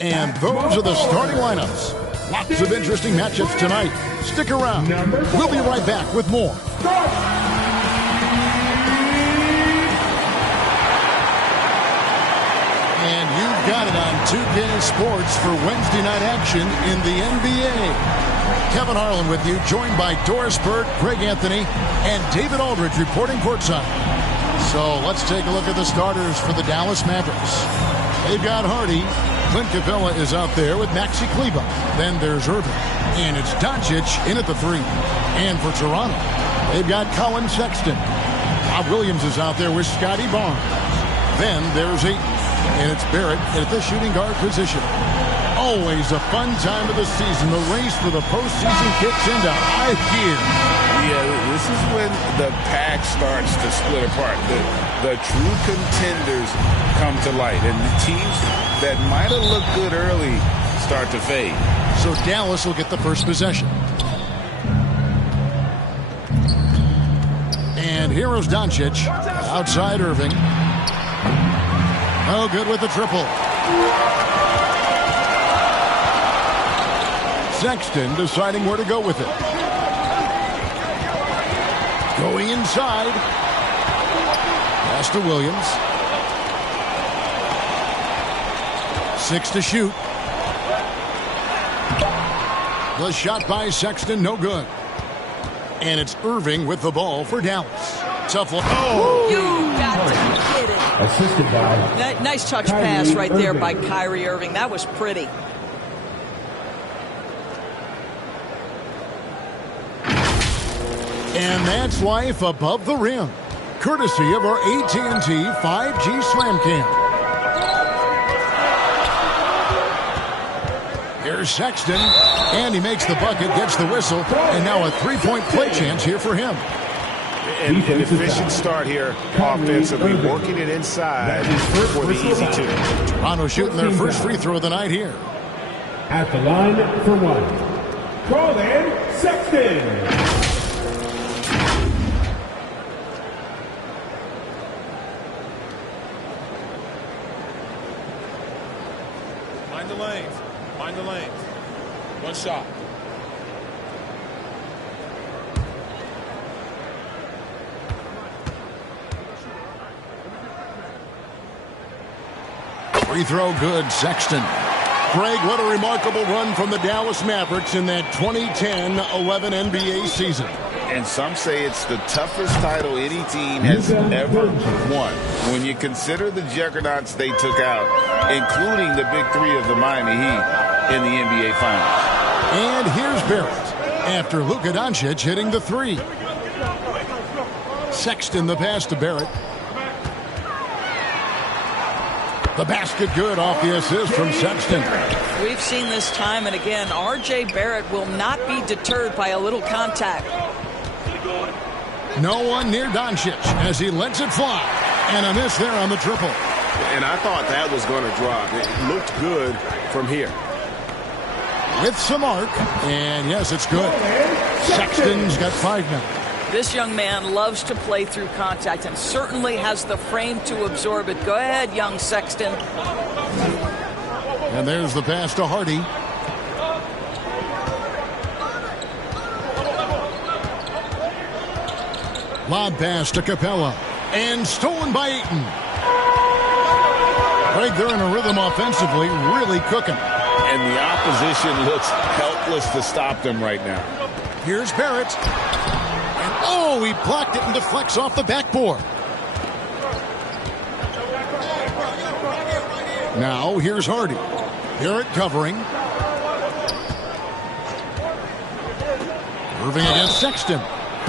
And those are the starting lineups. Lots of interesting matchups tonight. Stick around. We'll be right back with more. And you've got it on 2K Sports for Wednesday night action in the NBA. Kevin Harlan with you, joined by Doris Bird, Greg Anthony, and David Aldridge reporting courtside. So let's take a look at the starters for the Dallas Mavericks. They've got Hardy. Clint Capella is out there with Maxi Kleber. Then there's Irving. And it's Doncic in at the 3. And for Toronto, they've got Colin Sexton. Bob Williams is out there with Scotty Barnes. Then there's Ayton. And it's Barrett at the shooting guard position. Always a fun time of the season. The race for the postseason kicks into high gear. Yeah, this is when the pack starts to split apart. The true contenders come to light. And the teams that might have looked good early start to fade. So Dallas will get the first possession. And here is Doncic. Outside Irving. Oh, good with the triple. Sexton deciding where to go with it. Going inside. Pass to Williams. 6 to shoot. The shot by Sexton, no good. And it's Irving with the ball for Dallas. Tough one. Oh! You got to be kidding. Assisted by... Nice touch pass right there by Kyrie Irving. That was pretty. And that's life above the rim, courtesy of our AT&T 5G Slam Cam. Here's Sexton, and he makes the bucket, gets the whistle, and now a three-point play chance here for him. An efficient start here offensively, working it inside for the easy 2. Toronto shooting their first free throw of the night here. At the line for 1. Colin Sexton. Mind the lanes. One shot. Free throw good, Sexton. Greg, what a remarkable run from the Dallas Mavericks in that 2010-11 NBA season. And some say it's the toughest title any team has ever won. When you consider the juggernauts they took out, including the big 3 of the Miami Heat in the NBA Finals. And here's Barrett after Luka Doncic hitting the 3. Sexton the pass to Barrett. The basket good off the assist from Sexton. We've seen this time and again. R.J. Barrett will not be deterred by a little contact. No one near Doncic as he lets it fly. And a miss there on the triple. And I thought that was going to drop. It looked good from here. With some arc. And yes, it's good. Sexton's got 5 now. This young man loves to play through contact and certainly has the frame to absorb it. Go ahead, young Sexton. And there's the pass to Hardy. Lob pass to Capella. And stolen by Ayton. Greg, they're in a rhythm offensively, really cooking. And the opposition looks helpless to stop them right now. Here's Barrett. And oh, he blocked it and deflects off the backboard. Now, here's Hardy. Barrett covering. Irving against Sexton.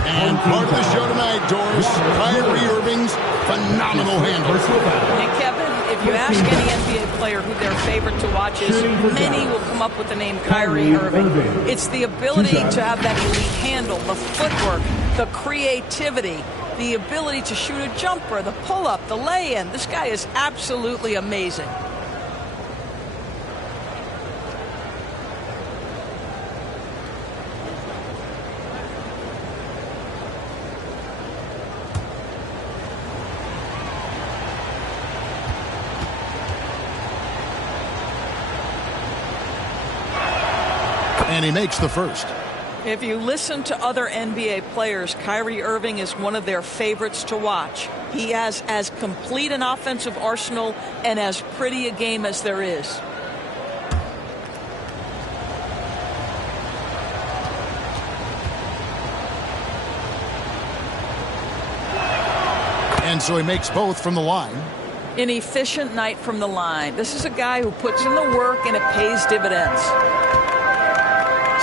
And part of the show tonight, Doris, Kyrie Irving's phenomenal handle. And Kevin, if you ask any NBA player who their favorite to watch is, many will come up with the name Kyrie Irving. It's the ability to have that elite handle, the footwork, the creativity, the ability to shoot a jumper, the pull-up, the lay-in. This guy is absolutely amazing. And he makes the first. If you listen to other NBA players, Kyrie Irving is one of their favorites to watch. He has as complete an offensive arsenal and as pretty a game as there is. And so he makes both from the line. An efficient night from the line. This is a guy who puts in the work and it pays dividends.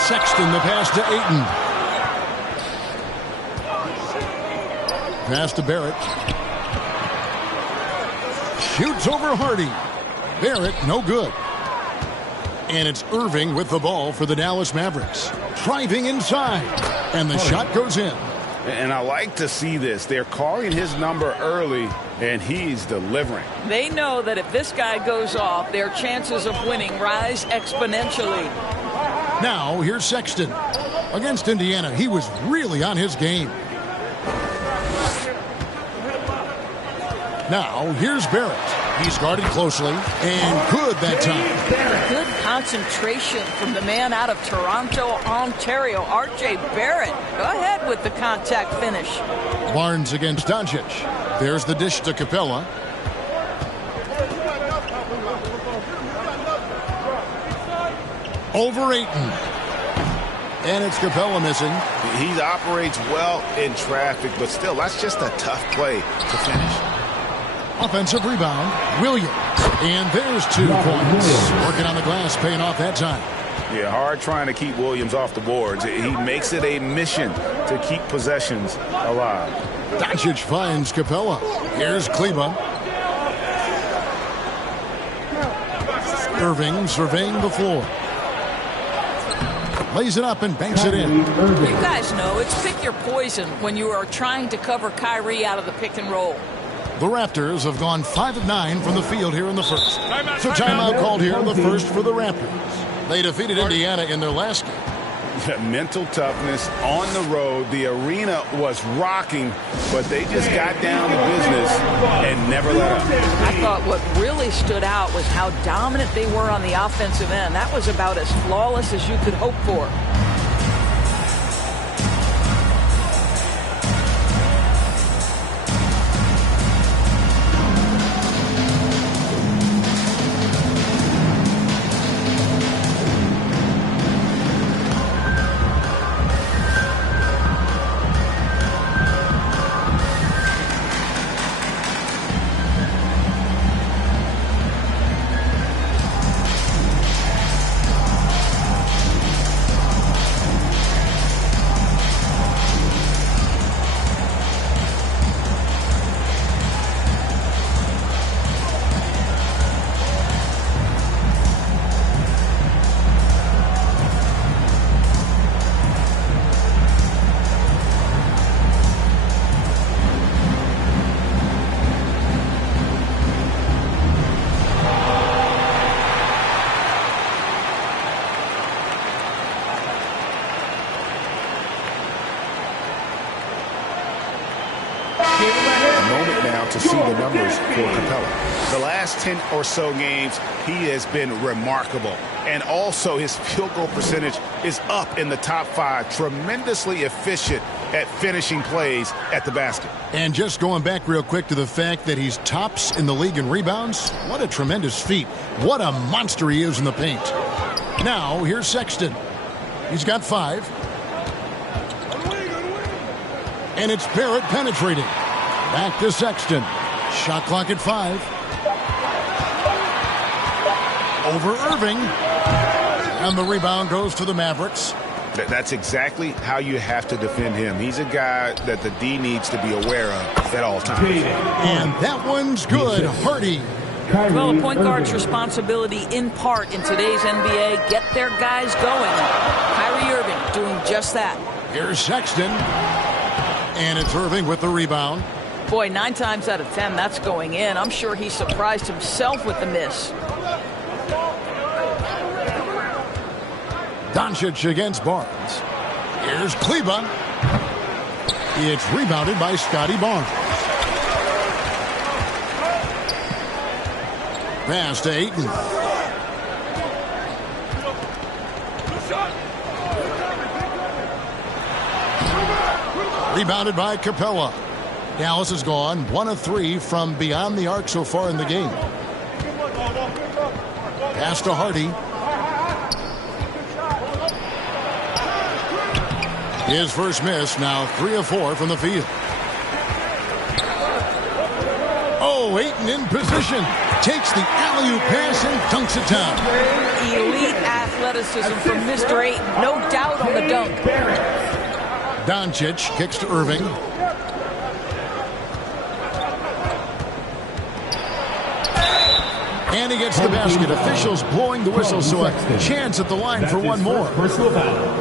Sexton, the pass to Ayton. Pass to Barrett. Shoots over Hardy. Barrett, no good. And it's Irving with the ball for the Dallas Mavericks. Driving inside. And the shot goes in. And I like to see this. They're calling his number early, and he's delivering. They know that if this guy goes off, their chances of winning rise exponentially. Now, here's Sexton. Against Indiana, he was really on his game. Now, here's Barrett. He's guarded closely, and good that time. Good concentration from the man out of Toronto, Ontario, R.J. Barrett. Go ahead with the contact finish. Barnes against Doncic. There's the dish to Capella. Over Ayton. And it's Capella missing. He operates well in traffic, but still, that's just a tough play to finish. Offensive rebound, Williams. And there's 2 points. Working on the glass, paying off that time. Yeah, hard trying to keep Williams off the boards. He makes it a mission to keep possessions alive. Doncic finds Capella. Here's Kleba. Irving surveying the floor. Lays it up and banks it in. You guys know it's pick your poison when you are trying to cover Kyrie out of the pick and roll. The Raptors have gone 5 of 9 from the field here in the first. So timeout called here in the first for the Raptors. They defeated Indiana in their last game. Mental toughness on the road. The arena was rocking, but they just got down to business and never let up. I thought what really stood out was how dominant they were on the offensive end. That was about as flawless as you could hope for. To see the numbers for Capella. The last 10 or so games, he has been remarkable. And also his field goal percentage is up in the top 5. Tremendously efficient at finishing plays at the basket. And just going back real quick to the fact that he's tops in the league in rebounds. What a tremendous feat. What a monster he is in the paint. Now, here's Sexton. He's got 5. And it's Barrett penetrating. Back to Sexton. Shot clock at 5. Over Irving. And the rebound goes to the Mavericks. That's exactly how you have to defend him. He's a guy that the D needs to be aware of at all times. And that one's good. Hardy. Well, a point guard's responsibility in part in today's NBA, get their guys going. Kyrie Irving doing just that. Here's Sexton. And it's Irving with the rebound. Boy, 9 times out of 10, that's going in. I'm sure he surprised himself with the miss. Doncic against Barnes. Here's Kleba. It's rebounded by Scotty Barnes. Pass to Ayton. Rebounded by Capella. Dallas has gone 1 of 3 from beyond the arc so far in the game. Pass to Hardy. His first miss, now 3 of 4 from the field. Oh, Ayton in position. Takes the alley-oop pass and dunks it down. Elite athleticism from Mr. Ayton. No doubt on the dunk. Doncic kicks to Irving. And he gets the basket. Officials blowing the whistle, so a chance at the line for one more.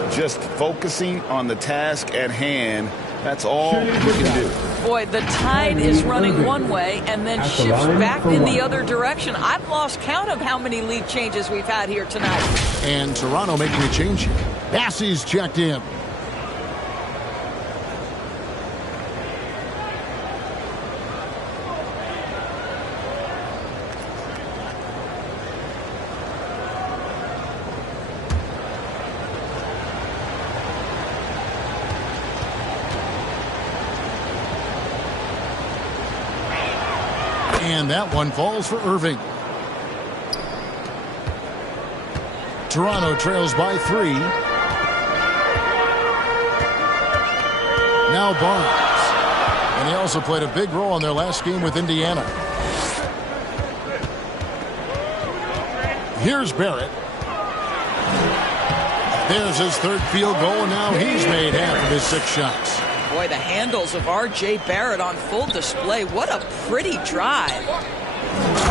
Just focusing on the task at hand. That's all you can do. Boy, the tide is running one way and then shifts back in the other direction. I've lost count of how many lead changes we've had here tonight. And Toronto making a change here. Bassey's checked in. And that one falls for Irving. Toronto trails by 3. Now Barnes. And he also played a big role in their last game with Indiana. Here's Barrett. There's his third field goal, and now he's made half of his 6 shots. Boy, the handles of R.J. Barrett on full display. What a pretty drive.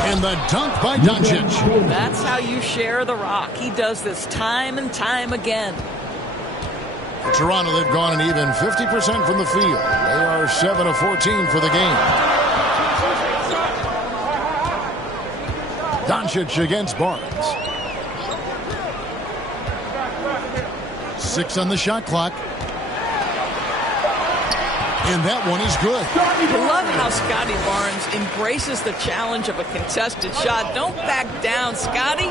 And the dunk by Doncic. That's how you share the rock. He does this time and time again. Toronto, they've gone an even 50% from the field. They are 7 of 14 for the game. Doncic against Barnes. 6 on the shot clock. And that one is good. I love how Scotty Barnes embraces the challenge of a contested shot. Don't back down, Scotty.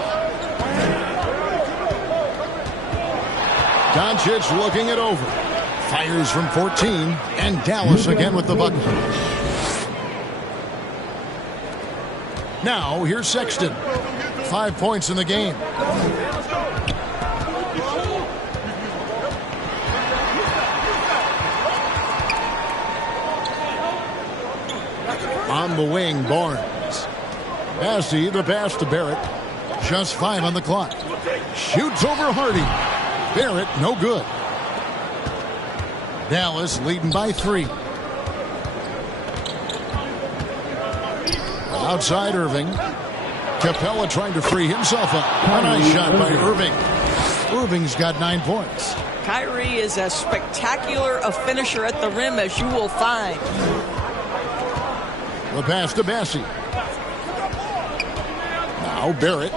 Doncic looking it over. Fires from 14. And Dallas again with the bucket. Now, here's Sexton. 5 points in the game. On the wing, Barnes. Bassey, the pass to Barrett. Just 5 on the clock. Shoots over Hardy. Barrett, no good. Dallas leading by 3. Outside Irving. Capella trying to free himself up. A nice shot by Irving. Irving's got 9 points. Kyrie is as spectacular a finisher at the rim as you will find. The pass to Bassey. Now Barrett.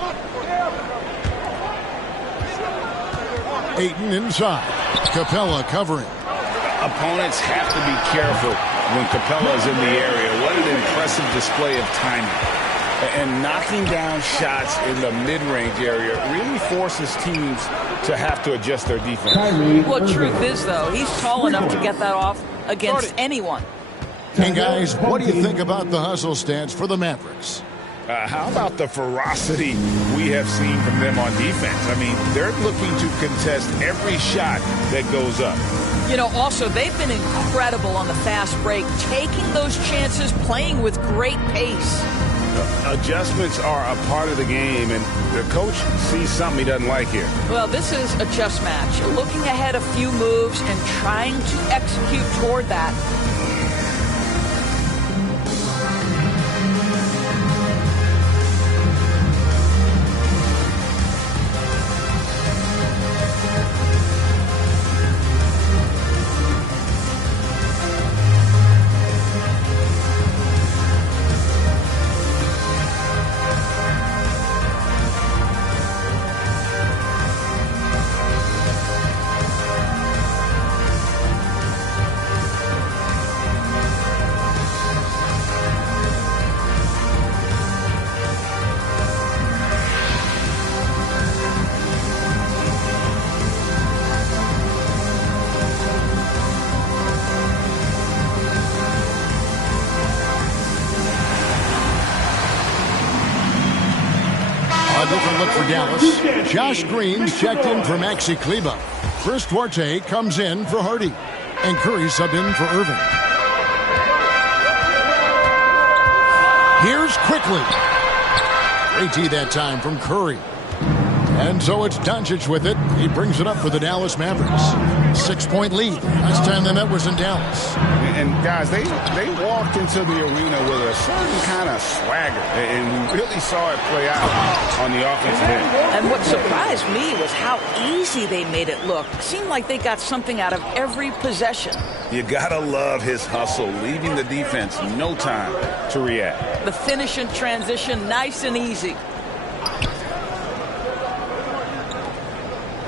Ayton inside. Capella covering. Opponents have to be careful when Capella is in the area. What an impressive display of timing. And knocking down shots in the mid-range area really forces teams to have to adjust their defense. Well, truth is, though, he's tall enough to get that off against anyone. And guys, what do you think about the hustle stance for the Mavericks? How about the ferocity we have seen from them on defense? I mean, they're looking to contest every shot that goes up. You know, also, they've been incredible on the fast break, taking those chances, playing with great pace. Adjustments are a part of the game, and the coach sees something he doesn't like here. Well, this is a chess match. Looking ahead a few moves and trying to execute toward that. A different look for Dallas. Josh Green's checked in for Maxi Kleba. Chris Duarte comes in for Hardy. And Curry subbed in for Irving. Here's Quickly. Great D that time from Curry. And so it's Doncic with it. He brings it up for the Dallas Mavericks. 6-point lead. Last time they met was in Dallas. And guys, they walked into the arena with a certain kind of swagger. And we really saw it play out on the offensive end. And what surprised me was how easy they made it look. It seemed like they got something out of every possession. You gotta love his hustle, leaving the defense no time to react. The finish and transition, nice and easy.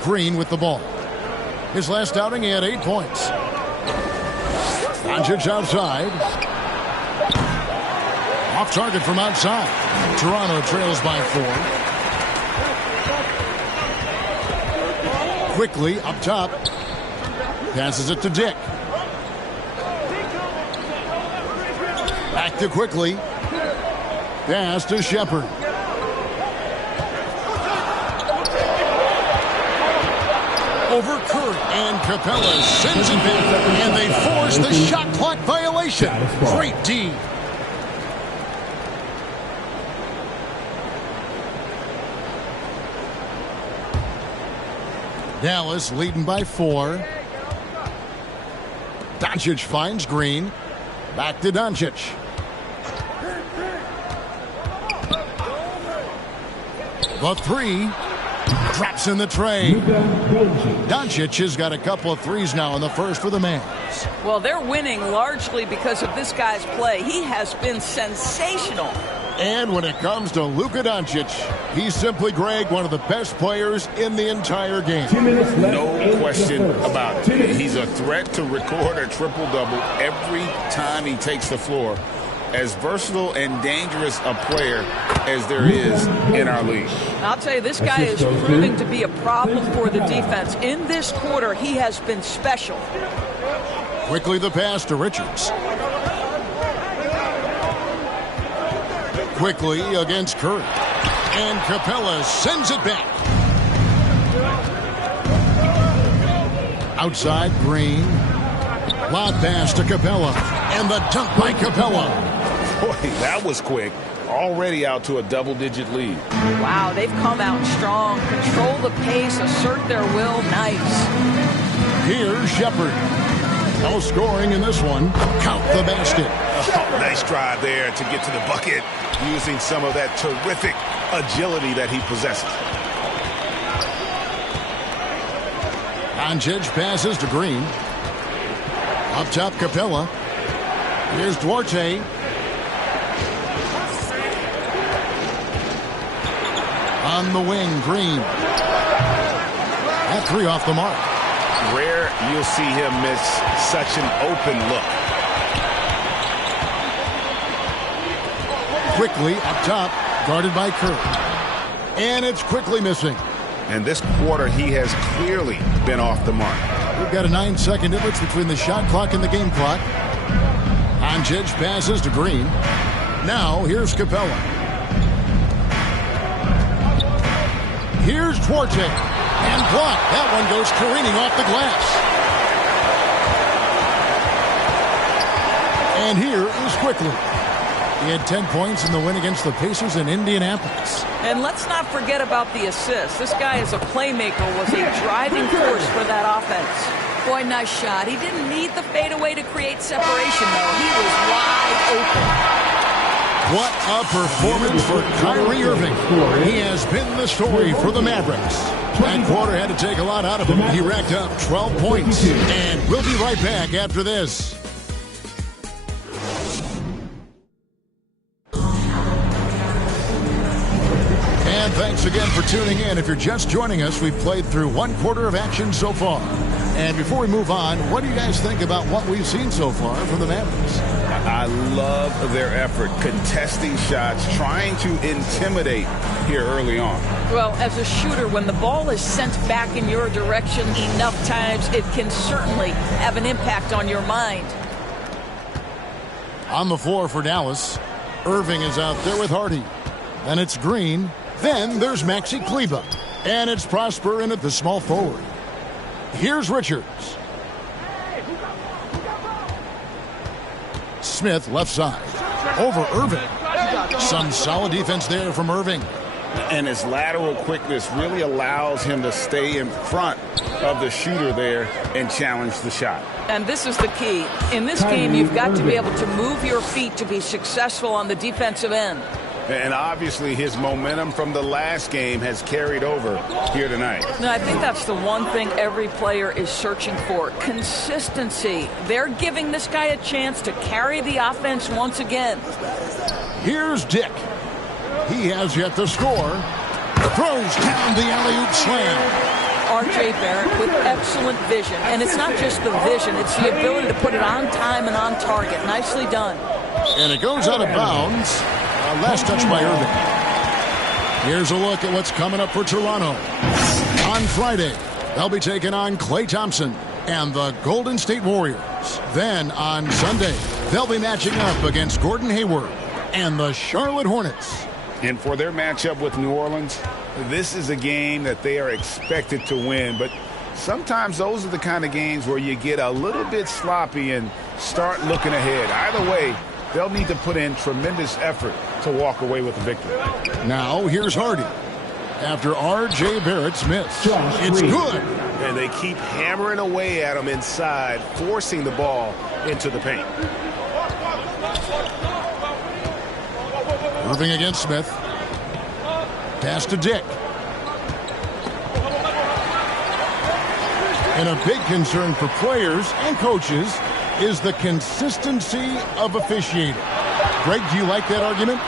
Green with the ball. His last outing, he had 8 points. Doncic outside. Off target from outside. Toronto trails by 4. Quickly up top. Passes it to Dick. Back to Quickly. Pass to Shepard. Over Curry, and Capella sends it back, and they force the shot clock violation. Great D. Dallas leading by 4. Doncic finds Green. Back to Doncic. The 3. Drops in the tray. Doncic has got a couple of threes now in the first for the Mavs. Well, they're winning largely because of this guy's play. He has been sensational. And when it comes to Luka Doncic, he's simply, Greg, one of the best players in the entire game. No question about it. He's a threat to record a triple-double every time he takes the floor. As versatile and dangerous a player as there is in our league. I'll tell you, this guy is proving to be a problem for the defense. In this quarter, he has been special. Quickly the pass to Richards. Quickly against Curry. And Capella sends it back. Outside, Green. Lob pass to Capella. And the dunk by Capella. Boy, that was quick. Already out to a double-digit lead. Wow, they've come out strong. Control the pace, assert their will. Nice. Here's Shepard. No scoring in this one. Count the basket. Oh, nice drive there to get to the bucket, using some of that terrific agility that he possesses. Doncic passes to Green. Up top, Capella. Here's Duarte. On the wing, Green. That 3 off the mark. Rare you'll see him miss such an open look. Quickly up top, guarded by Curry. And it's Quickly missing. And this quarter, he has clearly been off the mark. We've got a 9-second difference between the shot clock and the game clock. Doncic passes to Green. Now, here's Capella. Here's Duarte. And blocked. That one goes careening off the glass. And here is Quickly. He had 10 points in the win against the Pacers in Indianapolis. And let's not forget about the assist. This guy is a playmaker, was a driving force for that offense. Boy, nice shot. He didn't need the fadeaway to create separation, though. He was wide open. What a performance for Kyrie Irving. He has been the story for the Mavericks. That quarter had to take a lot out of him. He racked up 12 points. And we'll be right back after this. And thanks again for tuning in. If you're just joining us, we've played through 1 quarter of action so far. And before we move on, what do you guys think about what we've seen so far from the Mavericks? I love their effort, contesting shots, trying to intimidate here early on. Well, as a shooter, when the ball is sent back in your direction enough times, it can certainly have an impact on your mind. On the floor for Dallas, Irving is out there with Hardy. And it's Green Then there's Maxi Kleba. And it's Prosper in at the small forward. Here's Richards. Smith left side. Over Irving. Some solid defense there from Irving. And his lateral quickness really allows him to stay in front of the shooter there and challenge the shot. And this is the key. In this game, you've got to be able to move your feet to be successful on the defensive end. And obviously his momentum from the last game has carried over here tonight. Now, I think that's the one thing every player is searching for. Consistency. They're giving this guy a chance to carry the offense once again. Here's Dick. He has yet to score. Throws down the alley-oop slam. R.J. Barrett with excellent vision. And it's not just the vision. It's the ability to put it on time and on target. Nicely done. And it goes out of bounds. Last touch by Irving. Here's a look at what's coming up for Toronto. On Friday, they'll be taking on Klay Thompson and the Golden State Warriors. Then on Sunday, they'll be matching up against Gordon Hayward and the Charlotte Hornets. And for their matchup with New Orleans, this is a game that they are expected to win. But sometimes those are the kind of games where you get a little bit sloppy and start looking ahead. Either way, they'll need to put in tremendous effort to walk away with the victory. Now here's Hardy. After R.J. Barrett's miss. It's good. And they keep hammering away at him inside, forcing the ball into the paint. Irving against Smith. Pass to Dick. And a big concern for players and coaches is the consistency of officiating. Greg, do you like that argument?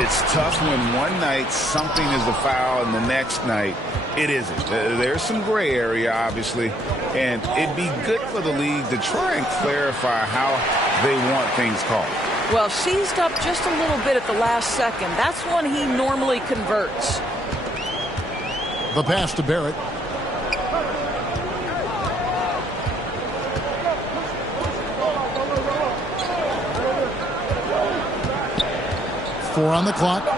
It's tough when one night something is a foul and the next night it isn't. There's some gray area, obviously, and it'd be good for the league to try and clarify how they want things called. Well, seized up just a little bit at the last second. That's when he normally converts. The pass to Barrett. Four on the clock. The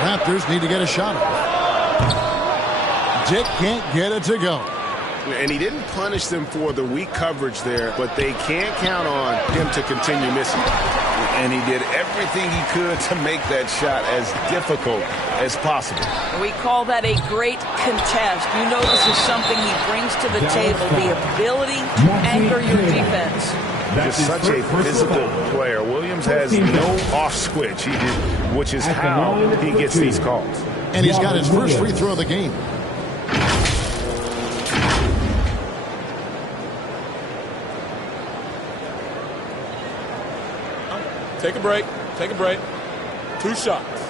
Raptors need to get a shot off. Dick can't get it to go. And he didn't punish them for the weak coverage there, but they can't count on him to continue missing. And he did everything he could to make that shot as difficult as possible. We call that a great contest. You know this is something he brings to the table, the ability to anchor your defense. Just such a physical player. Williams has no off switch, which is how he gets these calls. And he's got his first free throw of the game. Take a break. Take a break. 2 shots.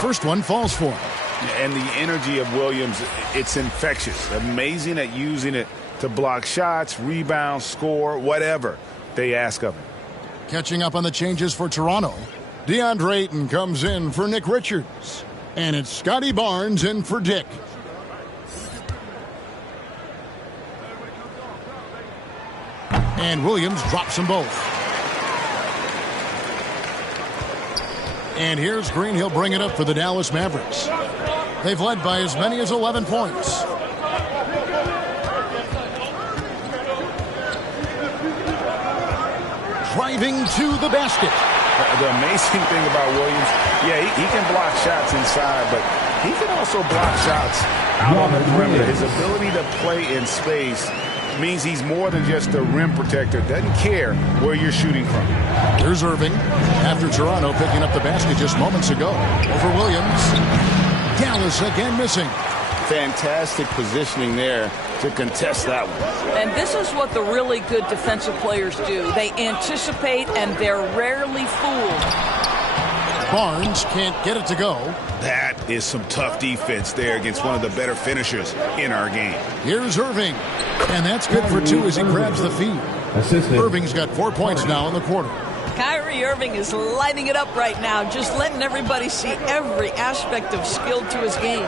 First one falls for him. And the energy of Williams, it's infectious. Amazing at using it to block shots, rebound, score, whatever they ask of him. Catching up on the changes for Toronto. DeAndre Ayton comes in for Nick Richards. And it's Scotty Barnes in for Dick. And Williams drops them both. And here's Green. He'll bring it up for the Dallas Mavericks. They've led by as many as 11 points. Driving to the basket. The amazing thing about Williams, he can block shots inside, but he can also block shots out on the perimeter. His ability to play in space means he's more than just a rim protector. Doesn't care where you're shooting from. Here's Irving after Toronto picking up the basket just moments ago. Over Williams. Dallas again missing. Fantastic positioning there to contest that one. And this is what the really good defensive players do. They anticipate and they're rarely fooled. Barnes can't get it to go. That is some tough defense there against one of the better finishers in our game. Here's Irving. And that's good for 2 as he grabs the feed. Irving's got 4 points now in the quarter. Kyrie Irving is lighting it up right now, just letting everybody see every aspect of skill to his game.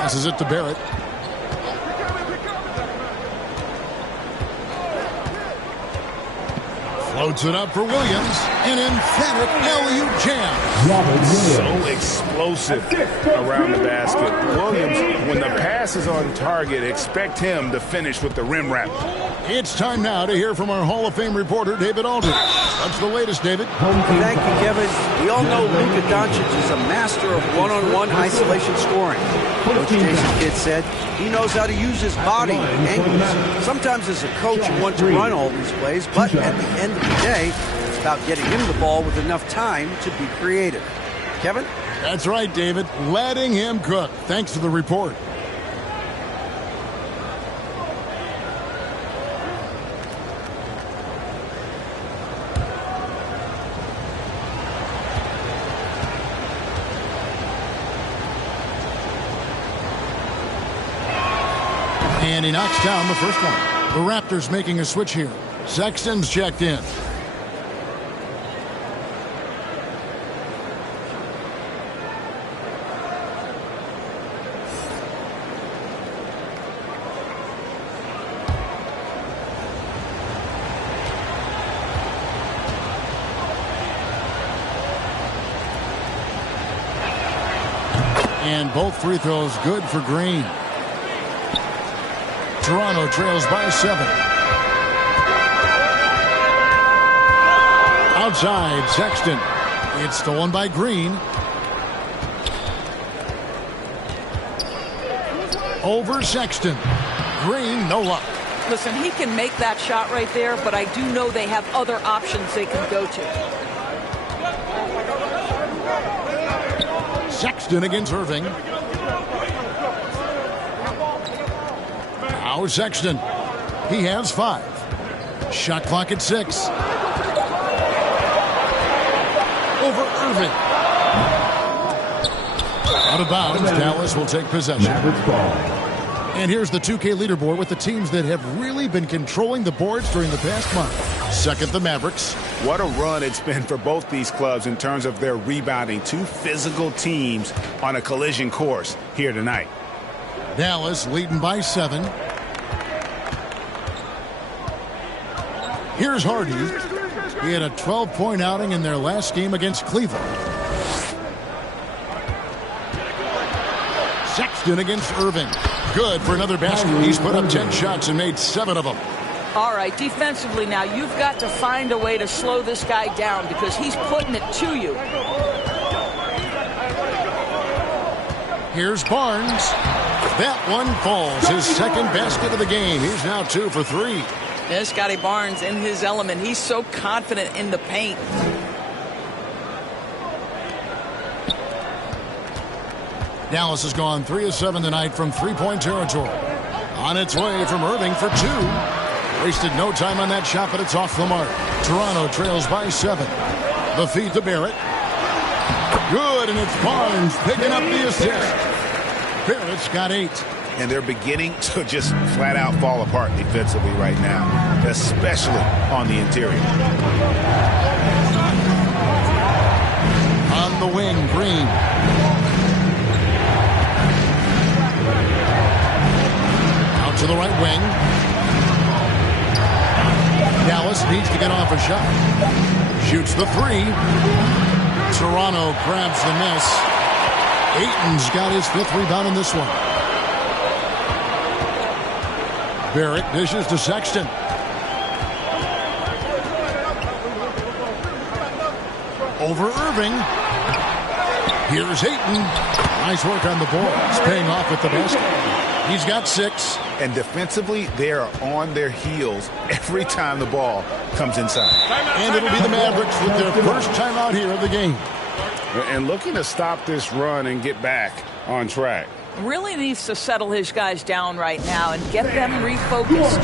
Passes it to Barrett. Floats it up for Williams. An emphatic LU jam. So explosive around the basket. Williams, when the pass is on target, expect him to finish with the rim wrap. It's time now to hear from our Hall of Fame reporter, David Aldridge. What's the latest, David? Thank you, Kevin. We all know Luka Doncic is a master of one-on-one isolation scoring. Coach Jason Kidd said he knows how to use his body and angles. Sometimes as a coach, you want to run all these plays, but at the end of the day, it's about getting him the ball with enough time to be creative. Kevin? That's right, David. Letting him cook. Thanks for the report. And he knocks down the first one. The Raptors making a switch here. Sexton's checked in. And both free throws good for Green. Toronto trails by 7. Outside, Sexton. It's stolen by Green. Over Sexton. Green, no luck. Listen, he can make that shot right there, but I do know they have other options they can go to. Sexton against Irving. Now Sexton. He has 5. Shot clock at 6. Over Irving. Out of bounds. Dallas will take possession. And here's the 2K leaderboard with the teams that have really been controlling the boards during the past month. Second, the Mavericks. What a run it's been for both these clubs in terms of their rebounding. 2 physical teams on a collision course here tonight. Dallas leading by 7. Here's Hardy. He had a 12-point outing in their last game against Cleveland. Sexton against Irving. Good for another basket. He's put up 10 shots and made 7 of them. All right, defensively now, you've got to find a way to slow this guy down because he's putting it to you. Here's Barnes. That one falls. His second basket of the game. He's now 2 for 3. Yeah, Scotty Barnes in his element. He's so confident in the paint. Dallas has gone 3 of 7 tonight from three-point territory. On its way from Irving for 2. Wasted no time on that shot, but it's off the mark. Toronto trails by 7. The feed to Barrett. Good, and it's Barnes picking up the assist. Barrett's got 8. And they're beginning to just flat out fall apart defensively right now, especially on the interior. On the wing, Green. Out to the right wing. Dallas needs to get off a shot. Shoots the 3. Toronto grabs the miss. Ayton's got his 5th rebound in this one. Barrett dishes to Sexton. Over Irving. Here's Ayton. Nice work on the board. He's paying off with the basket. He's got 6. And defensively, they are on their heels every time the ball comes inside. And it'll be the Mavericks with their first timeout here of the game. And looking to stop this run and get back on track. Really needs to settle his guys down right now and get them refocused.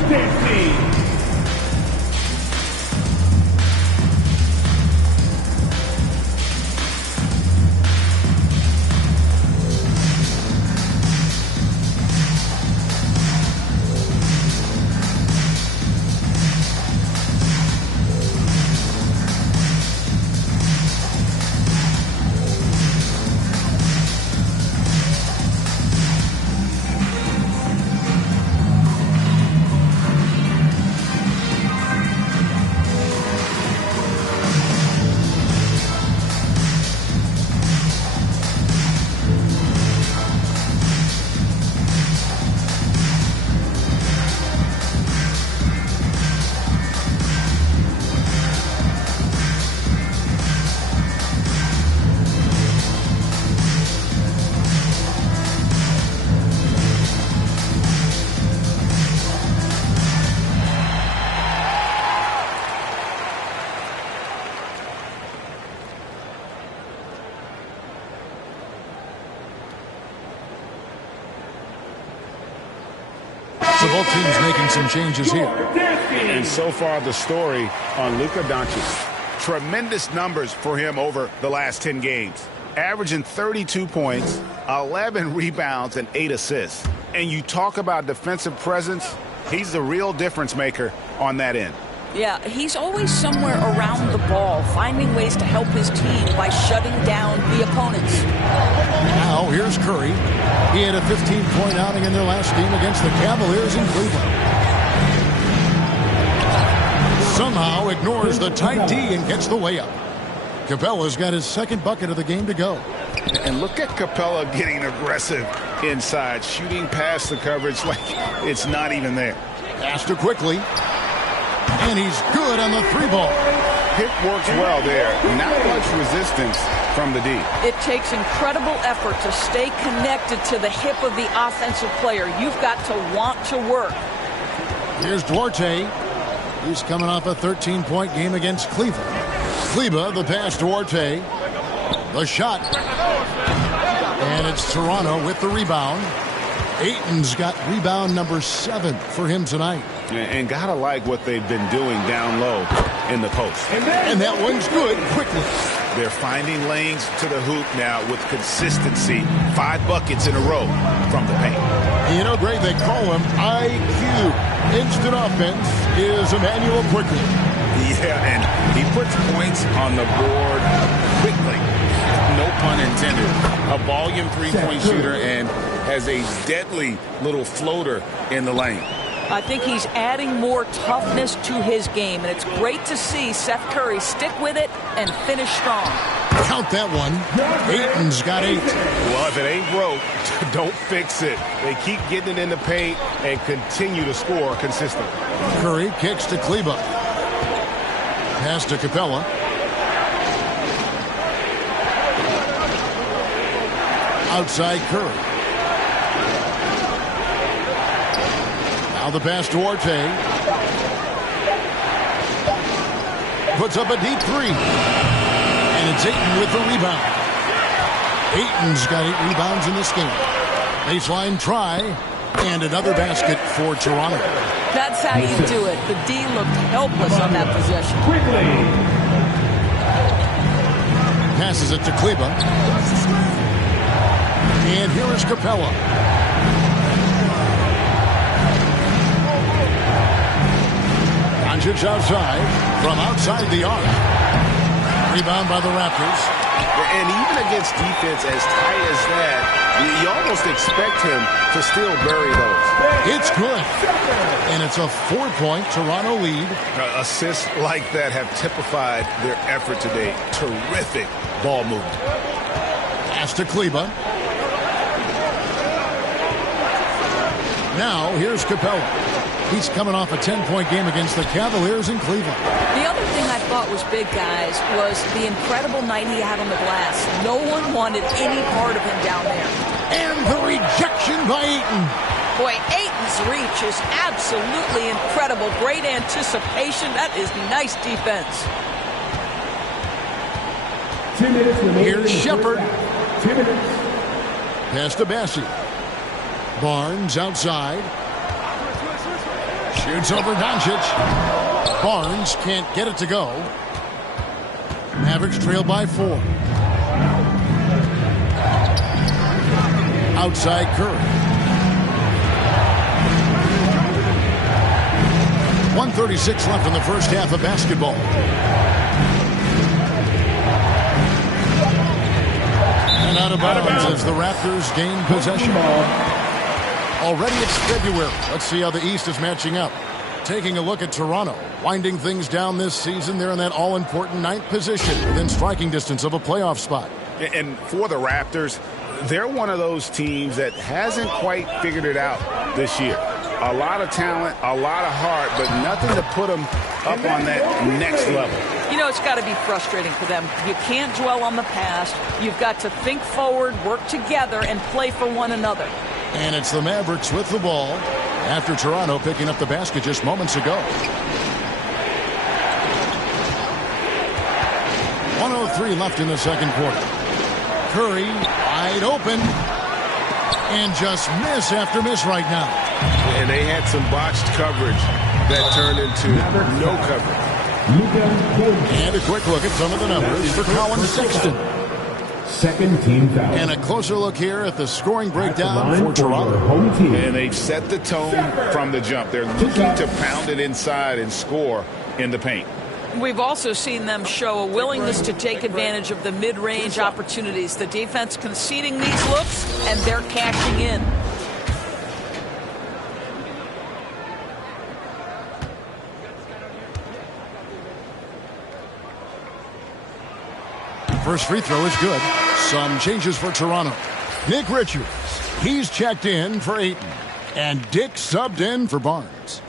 So both teams making some changes here. And so far, the story on Luka Doncic. Tremendous numbers for him over the last 10 games. Averaging 32 points, 11 rebounds, and 8 assists. And you talk about defensive presence, he's the real difference maker on that end. Yeah, he's always somewhere around the ball, finding ways to help his team by shutting down the opponents. Now, here's Curry. He had a 15-point outing in their last game against the Cavaliers in Cleveland. Somehow ignores the tight D and gets the layup. Capella's got his second bucket of the game to go. And look at Capella getting aggressive inside, shooting past the coverage like it's not even there. Pass to quickly. And he's good on the three ball. Hip works well there. Not much resistance from the D. It takes incredible effort to stay connected to the hip of the offensive player. You've got to want to work. Here's Duarte. He's coming off a 13-point game against Cleveland. Kleba, the pass to Duarte. The shot. And it's Toronto with the rebound. Ayton's got rebound number 7 for him tonight. And gotta like what they've been doing down low in the post. And that one's good quickly. They're finding lanes to the hoop now with consistency. 5 buckets in a row from the paint. You know, Greg, they call him IQ. Instant offense is Emmanuel quickly. Yeah, and he puts points on the board quickly. No pun intended. A volume three-point shooter and has a deadly little floater in the lane. I think he's adding more toughness to his game, and it's great to see Seth Curry stick with it and finish strong. Count that one. Ayton's got 8. Well, if it ain't broke, don't fix it. They keep getting it in the paint and continue to score consistently. Curry kicks to Kleba. Pass to Capella. Outside Curry. Now the pass to Duarte. Puts up a deep 3. And it's Ayton with the rebound. Ayton's got 8 rebounds in this game. Baseline try. And another basket for Toronto. That's how you do it. The D looked helpless on that possession. Passes it to Kleba. And here is Capella. Doncic outside. From outside the arc. Rebound by the Raptors. And even against defense as tight as that, you almost expect him to still bury those. It's good. And it's a 4-point Toronto lead. Assists like that have typified their effort today. Terrific ball movement. Pass to Kleba. Now, here's Capella. He's coming off a 10-point game against the Cavaliers in Cleveland. The other thing I thought was big, guys, was the incredible night he had on the glass. No one wanted any part of him down there. And the rejection by Ayton. Boy, Ayton's reach is absolutely incredible. Great anticipation. That is nice defense. 2 minutes remaining. Here's Shepherd. 2 minutes. Pass to Bassie. Barnes outside. Shoots over Doncic. Barnes can't get it to go. Mavericks trail by 4. Outside Curry. 1:36 left in the first half of basketball. And out of bounds as the Raptors gain possession. Already it's February. Let's see how the East is matching up. Taking a look at Toronto. Winding things down this season. They're in that all-important 9th position within striking distance of a playoff spot. And for the Raptors, they're one of those teams that hasn't quite figured it out this year. A lot of talent, a lot of heart, but nothing to put them up on that next level. You know, it's got to be frustrating for them. You can't dwell on the past. You've got to think forward, work together, and play for one another. And it's the Mavericks with the ball after Toronto picking up the basket just moments ago. 1:03 left in the second quarter. Curry wide open. And just miss after miss right now. And they had some botched coverage that turned into no coverage. And a quick look at some of the numbers for Colin Sexton. Second team foul. And a closer look here at the scoring breakdown for Toronto. Home team. And they've set the tone from the jump. They're looking to pound it inside and score in the paint. We've also seen them show a willingness to take advantage of the mid-range opportunities. The defense conceding these looks, and they're cashing in. First free throw is good. Some changes for Toronto. Nick Richards, he's checked in for Ayton. And Dick subbed in for Barnes.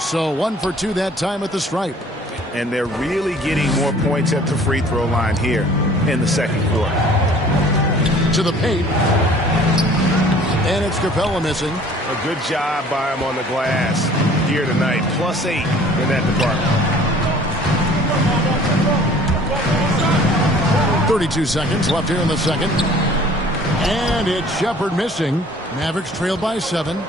So 1 for 2 that time at the stripe. And they're really getting more points at the free throw line here in the second quarter. To the paint. And it's Capella missing. A good job by him on the glass here tonight. +8 in that department. 32 seconds left here in the second. And it's Shepard missing. Mavericks trail by 7.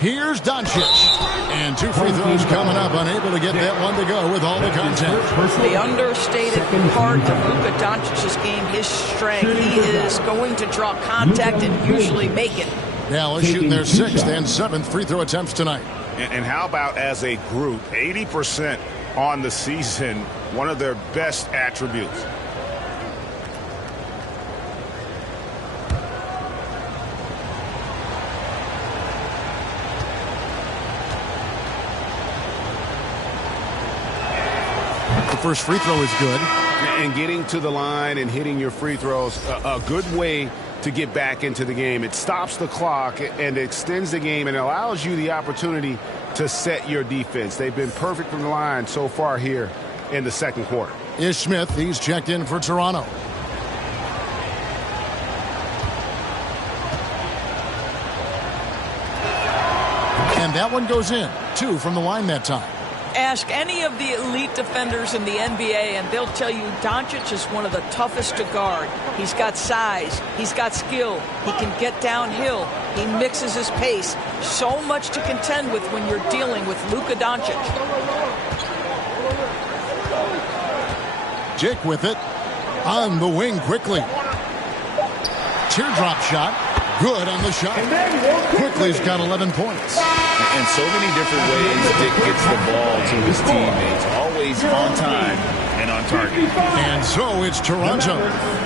Here's Doncic. And 2 free throws coming up. Unable to get that one to go with all the contact. The understated part of Luka Doncic's game, his strength. He is going to draw contact and usually make it. Dallas shooting their 6th and 7th free throw attempts tonight. And how about as a group? 80% on the season. One of their best attributes. First free throw is good. And getting to the line and hitting your free throws, a good way to get back into the game. It stops the clock and extends the game and allows you the opportunity to set your defense. They've been perfect from the line so far here in the second quarter. Ish Smith, he's checked in for Toronto. And that one goes in. 2 from the line that time. Ask any of the elite defenders in the NBA, and they'll tell you Doncic is one of the toughest to guard. He's got size. He's got skill. He can get downhill. He mixes his pace. So much to contend with when you're dealing with Luka Doncic. Dick with it. On the wing quickly. Teardrop shot. Good on the shot. Quickly's got 11 points. And so many different ways Dick gets the ball to his teammates. Always on time and on target. And so it's Toronto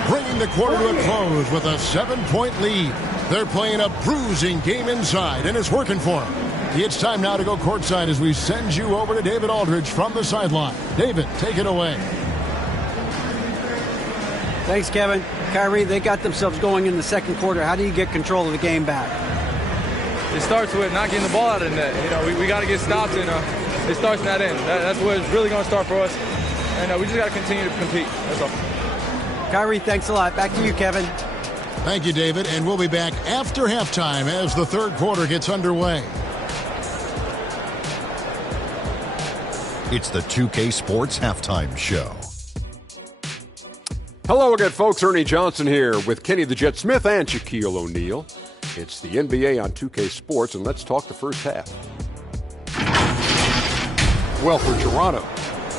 bringing the quarter to a close with a 7-point lead. They're playing a bruising game inside, and it's working for them. It's time now to go courtside as we send you over to David Aldridge from the sideline. David, take it away. Thanks, Kevin. Kyrie, they got themselves going in the second quarter. How do you get control of the game back? It starts with not getting the ball out of the net. You know, we got to get stopped, and it starts in that end. That's where it's really going to start for us. And we just got to continue to compete. That's all. Kyrie, thanks a lot. Back to you, Kevin. Thank you, David. And we'll be back after halftime as the third quarter gets underway. It's the 2K Sports Halftime Show. Hello again, folks. Ernie Johnson here with Kenny the Jet Smith and Shaquille O'Neal. It's the NBA on 2K Sports, and let's talk the first half. Well, for Toronto.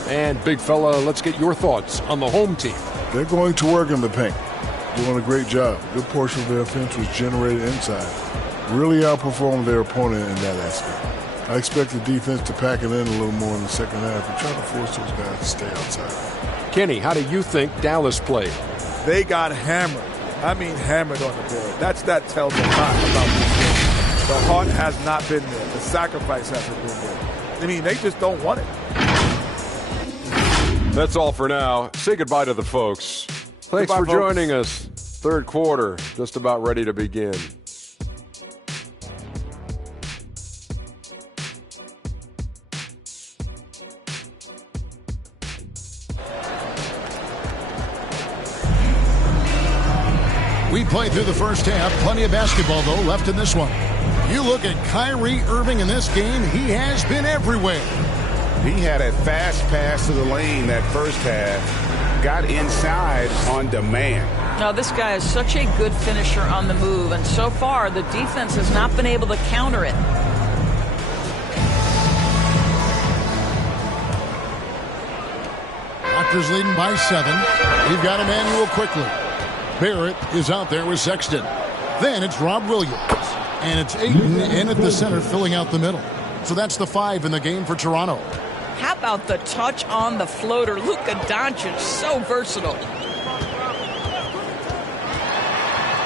And, big fella, let's get your thoughts on the home team. They're going to work in the paint. Doing a great job. A good portion of their offense was generated inside. Really outperformed their opponent in that aspect. I expect the defense to pack it in a little more in the second half and try to force those guys to stay outside. Kenny, how do you think Dallas played? They got hammered. I mean hammered on the board. That tells a lot about this game. The heart has not been there. The sacrifice hasn't been there. I mean, they just don't want it. That's all for now. Say goodbye to the folks. Thanks Goodbye, for folks. joining us. Third quarter, just about ready to begin. We played through the first half. Plenty of basketball, though, left in this one. You look at Kyrie Irving in this game, he has been everywhere. He had a fast pass to the lane that first half. Got inside on demand. Now, this guy is such a good finisher on the move, and so far the defense has not been able to counter it. Raptors leading by 7. We've got Emmanuel quickly. Barrett is out there with Sexton. Then it's Rob Williams. And it's Ayton in at the center, filling out the middle. So that's the 5 in the game for Toronto. How about the touch on the floater? Luka Doncic, so versatile.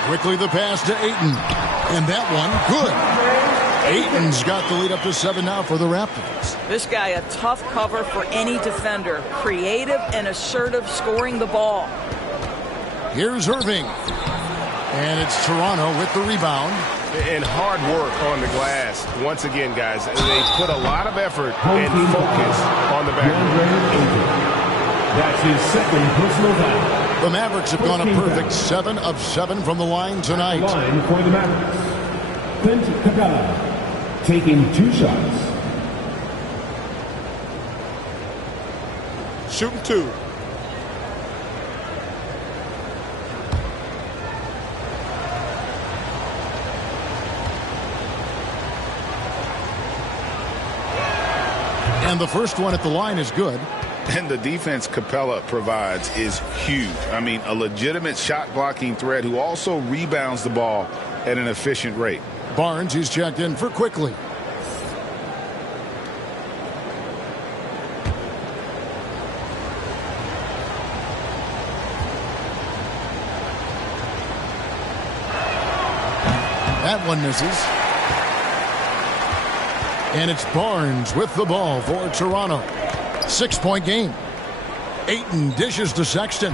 Quickly the pass to Ayton. And that one, good. Ayton's got the lead up to 7 now for the Raptors. This guy, a tough cover for any defender. Creative and assertive scoring the ball. Here's Irving. And it's Toronto with the rebound. And hard work on the glass. Once again, guys, they put a lot of effort and focus on the back. That's his second personal foul. The Mavericks have gone a perfect 7 of 7 from the line tonight. Line for the Mavericks. Clint Capella taking 2 shots. Shooting 2. And the first one at the line is good. And the defense Capella provides is huge. I mean, a legitimate shot blocking threat who also rebounds the ball at an efficient rate. Barnes, he's checked in for quickly. That one misses. And it's Barnes with the ball for Toronto. 6-point game. Ayton dishes to Sexton.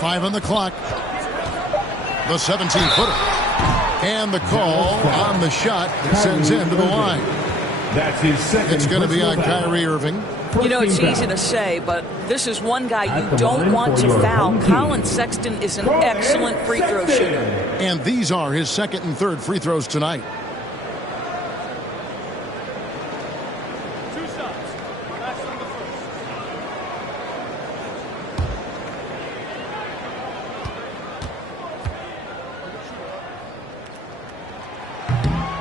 Five on the clock. The 17-footer. And the call on the shot that sends him to the line. That's his second. It's going to be on Kyrie Irving. You know, it's easy to say, but this is one guy you don't want to foul. Colin Sexton is an excellent free throw shooter. And these are his second and third free throws tonight. 2 shots. That's on the first.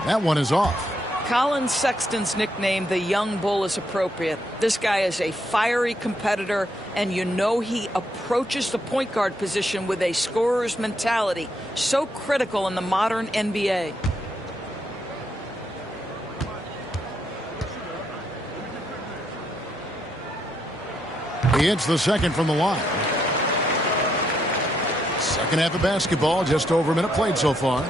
That one is off. Colin Sexton's nickname, the Young Bull, is appropriate. This guy is a fiery competitor, and you know he approaches the point guard position with a scorer's mentality. So critical in the modern NBA. He hits the second from the line. Second half of basketball, just over a minute played so far.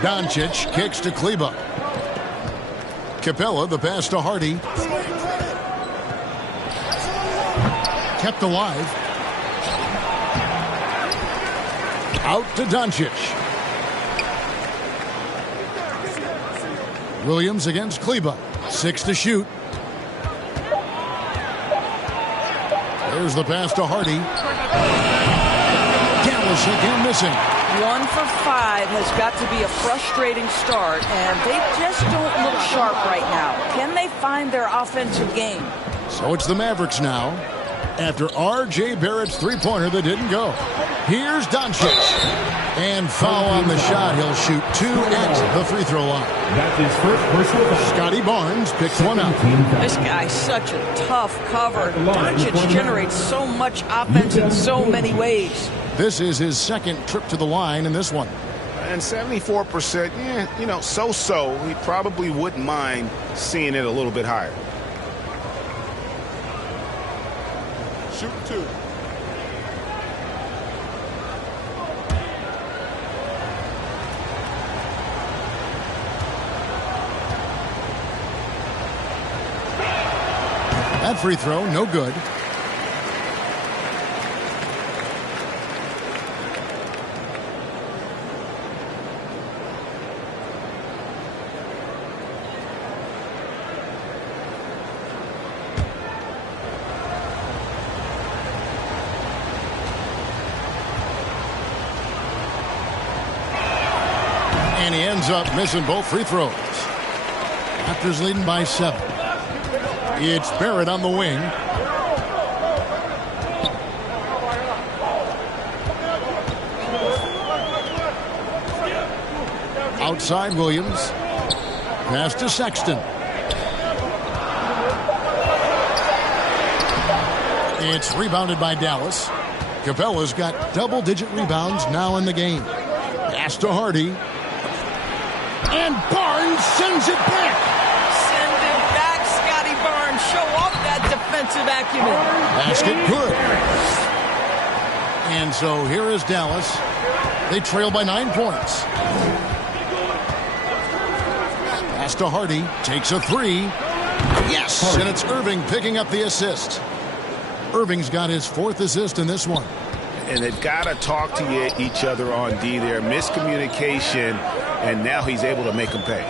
Doncic kicks to Kleba. Capella, the pass to Hardy. Kept alive. Out to Doncic. Williams against Kleba. 6 to shoot. There's the pass to Hardy. Dallas again missing. 1 for 5 has got to be a frustrating start, and they just don't look sharp right now. Can they find their offensive game? So it's the Mavericks now. After R.J. Barrett's three-pointer that didn't go. Here's Doncic. And foul on the shot. He'll shoot 2 at the free throw line. That's his first personal foul. Scotty Barnes picks one up. This guy's such a tough cover. Doncic generates so much offense in so many ways. This is his second trip to the line in this one. And 74%, so-so. He probably wouldn't mind seeing it a little bit higher. Shooting 2. That free throw, no good. And he ends up missing both free throws. Raptors leading by 7. It's Barrett on the wing. Outside Williams. Pass to Sexton. It's rebounded by Dallas. Capella's got double-digit rebounds now in the game. Pass to Hardy. And Barnes sends it back. Send it back, Scotty Barnes. Show off that defensive acumen. Basket good. And so here is Dallas. They trail by 9 points. Pass to Hardy. Takes a 3. Yes! And it's Irving picking up the assist. Irving's got his 4th assist in this one. And they've got to talk to each other on D there. Miscommunication, and now he's able to make them pay.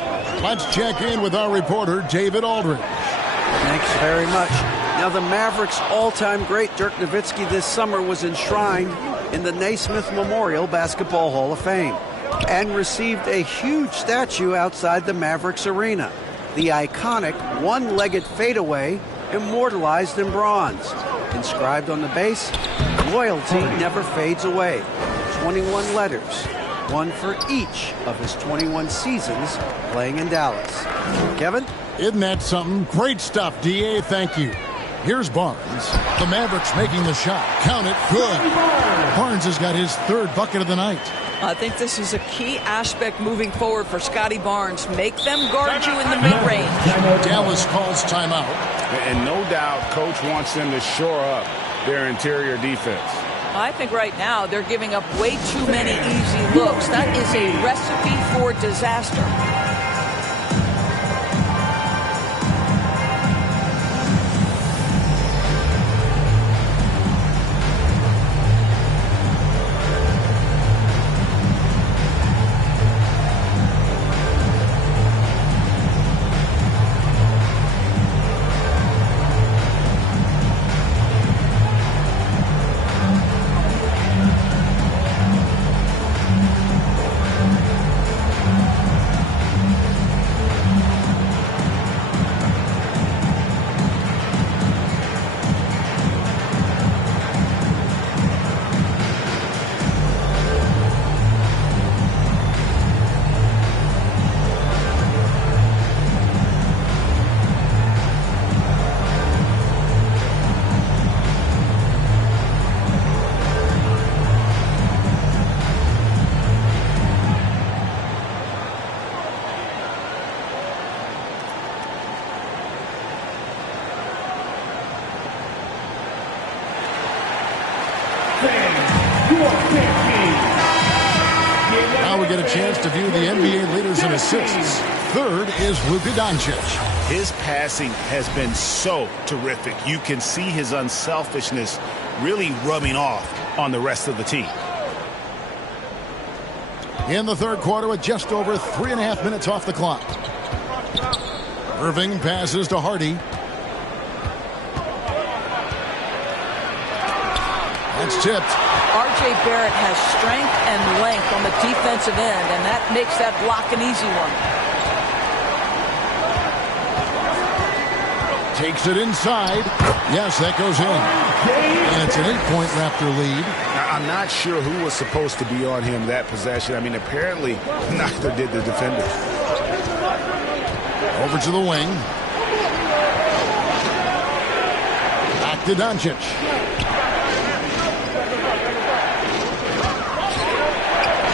Let's check in with our reporter, David Aldridge. Thanks very much. Now, the Mavericks' all-time great Dirk Nowitzki this summer was enshrined in the Naismith Memorial Basketball Hall of Fame and received a huge statue outside the Mavericks arena. The iconic one-legged fadeaway immortalized in bronze. Inscribed on the base, loyalty never fades away. 21 letters, one for each of his 21 seasons playing in Dallas. Kevin? Isn't that something? Great stuff, D.A. Thank you. Here's Barnes. The Mavericks making the shot. Count it. Good. Barnes has got his 3rd bucket of the night. I think this is a key aspect moving forward for Scotty Barnes. Make them guard you in the mid-range. Dallas calls timeout. And no doubt, Coach wants them to shore up their interior defense. I think right now they're giving up way too many easy looks. That is a recipe for disaster. Now we get a chance to view the NBA leaders in assists. 3rd is Luka Doncic. His passing has been so terrific. You can see his unselfishness really rubbing off on the rest of the team. In the 3rd quarter with just over 3.5 minutes off the clock. Irving passes to Hardy. That's tipped. R.J. Barrett has strength and length on the defensive end, and that makes that block an easy one. Takes it inside. Yes, that goes in. And it's an 8-point Raptor lead. I'm not sure who was supposed to be on him that possession. I mean, apparently neither did the defender. Over to the wing. Back to Doncic.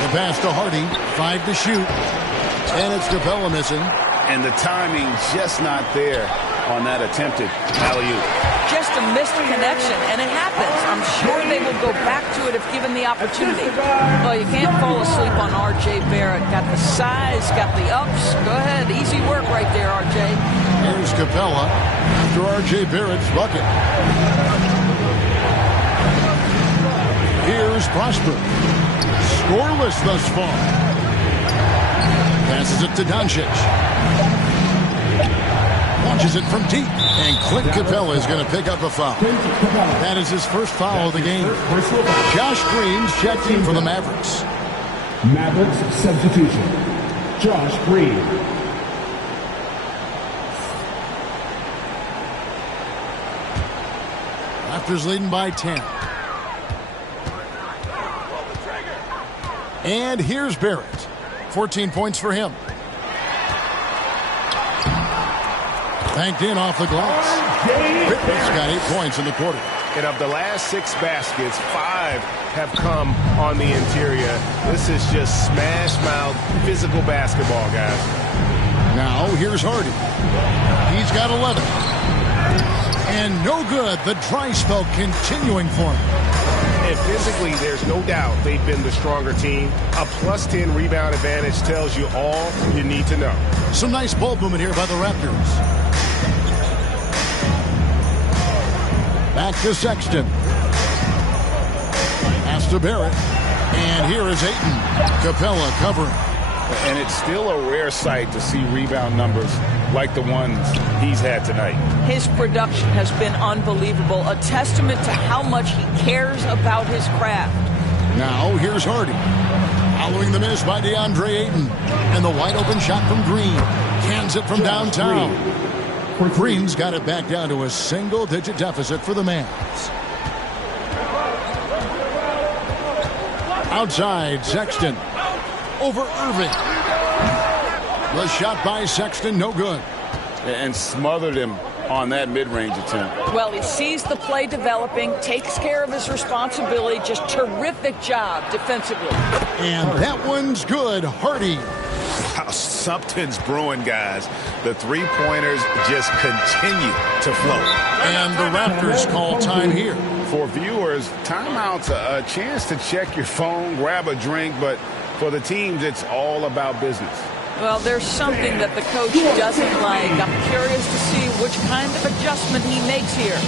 The pass to Hardy. 5 to shoot. And it's Capella missing. And the timing just not there on that attempted alley-oop. Just a missed connection, and it happens. I'm sure they will go back to it if given the opportunity. Well, you can't fall asleep on R.J. Barrett. Got the size, got the ups. Go ahead. Easy work right there, R.J. Here's Capella after R.J. Barrett's bucket. Here's Prosper. Scoreless thus far. Passes it to Doncic. Launches it from deep. And Clint Capella is going to pick up a foul. That is his first foul of the game. Josh Green's checked in for the Mavericks. Mavericks substitution. Josh Green. Raptors leading by 10. And here's Barrett. 14 points for him. Banked in off the glass. Pittman's got 8 points in the quarter. And of the last 6 baskets, 5 have come on the interior. This is just smash-mouth physical basketball, guys. Now, here's Hardy. He's got 11. And no good. The dry spell continuing for him. And physically, there's no doubt they've been the stronger team. A +10 rebound advantage tells you all you need to know. Some nice ball movement here by the Raptors. Back to Sexton. Pass to Barrett. And here is Ayton. Capella covering. And it's still a rare sight to see rebound numbers like the ones he's had tonight. His production has been unbelievable, a testament to how much he cares about his craft. Now here's Hardy. Following the miss by DeAndre Ayton. And the wide open shot from Green. Cans it from downtown. Green's got it back down to a single-digit deficit for the Mavs. Outside, Sexton. Over Irving. The shot by Sexton, no good. And smothered him on that mid-range attempt. Well, he sees the play developing, takes care of his responsibility. Just terrific job defensively. And that one's good. Hardy. Something's brewing, guys. The three-pointers just continue to flow. And the Raptors call time here. For viewers, timeout's a chance to check your phone, grab a drink, but for the teams, it's all about business. Well, there's something that the coach doesn't like. I'm curious to see which kind of adjustment he makes here.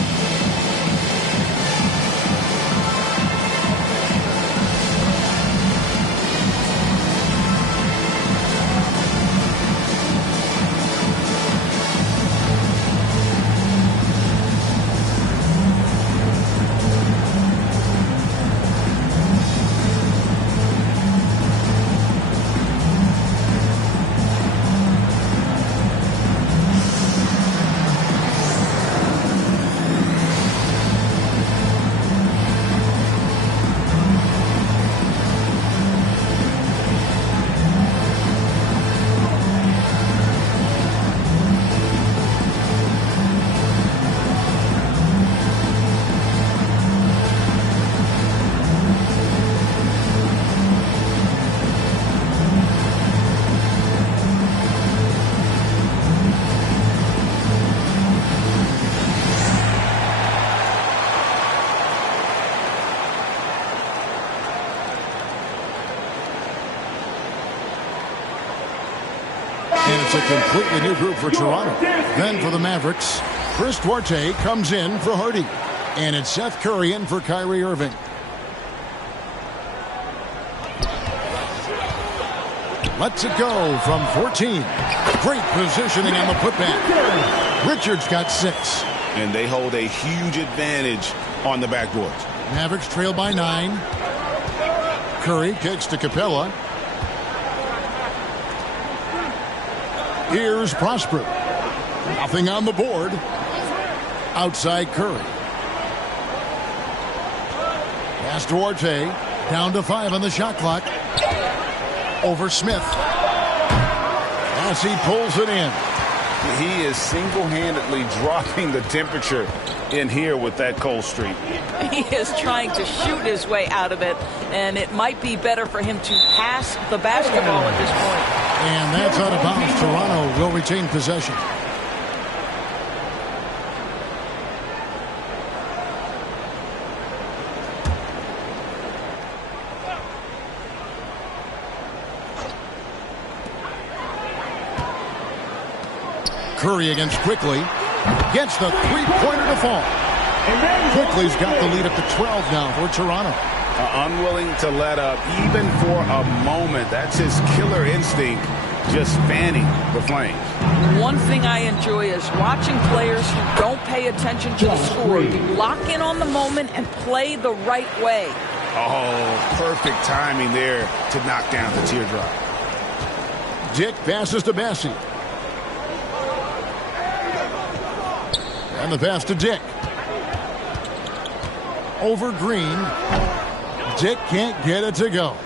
And it's a completely new group for Toronto. Then for the Mavericks, Chris Duarte comes in for Hardy. And it's Seth Curry in for Kyrie Irving. Lets it go from 14. Great positioning on the putback. Richards got 6. And they hold a huge advantage on the backboards. Mavericks trail by 9. Curry kicks to Capella. Here's Prosper. Nothing on the board. Outside Curry. Pass to Duarte. Down to 5 on the shot clock. Over Smith. As he pulls it in. He is single-handedly dropping the temperature in here with that cold streak. He is trying to shoot his way out of it, and it might be better for him to pass the basketball at this point. And that's out of bounds. Toronto will retain possession. Curry against Quickly. Gets the three-pointer to fall. Quickly's got the lead up to 12 now for Toronto. Unwilling to let up even for a moment. That's his killer instinct, just fanning the flames. One thing I enjoy is watching players who don't pay attention to the score lock in on the moment and play the right way. Oh, perfect timing there to knock down the teardrop. Dick passes to Bessie. And the pass to Dick. Over Green. Dick can't get it to go.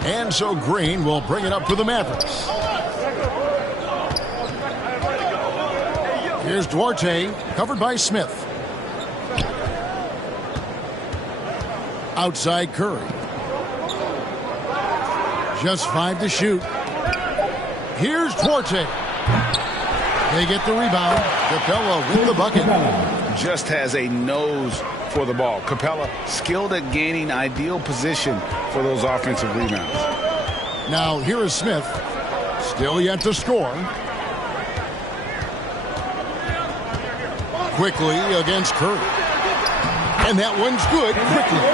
And so Green will bring it up for the Mavericks. Here's Duarte, covered by Smith. Outside Curry. Just 5 to shoot. Here's Duarte. They get the rebound. Capella with the bucket. Just has a nose for the ball. Capella skilled at gaining ideal position for those offensive rebounds. Now here is Smith. Still yet to score. Quickly against Curry. And that one's good quickly.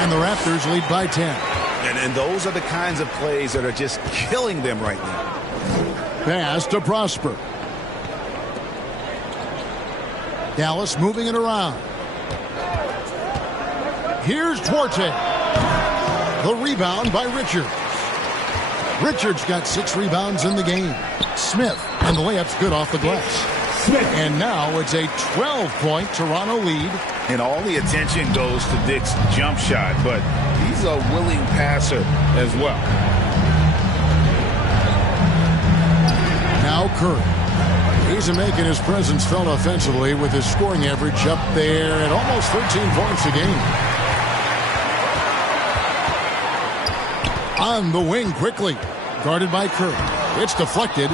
And the Raptors lead by 10. And those are the kinds of plays that are just killing them right now. Pass to Prosper. Dallas moving it around. Here's Duarte. The rebound by Richards. Richards got 6 rebounds in the game. Smith, and the layup's good off the glass. And now it's a 12-point Toronto lead. And all the attention goes to Dick's jump shot, but he's a willing passer as well. Now Curry. He's making his presence felt offensively with his scoring average up there at almost 13 points a game. On the wing quickly. Guarded by Curry. It's deflected.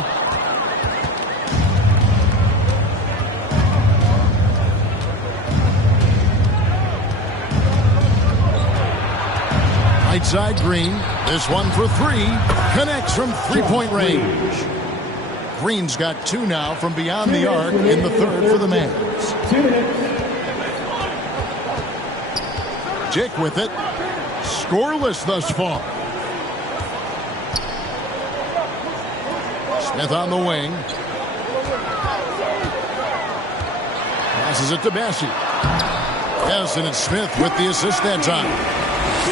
Right side Green. This one for 3. Connects from 3-point range. Green's got 2 now from beyond the arc in the third for the Mavs. Dick with it. Scoreless thus far. Smith on the wing. Passes it to Bessie. Yes, and it's Smith with the assist that time.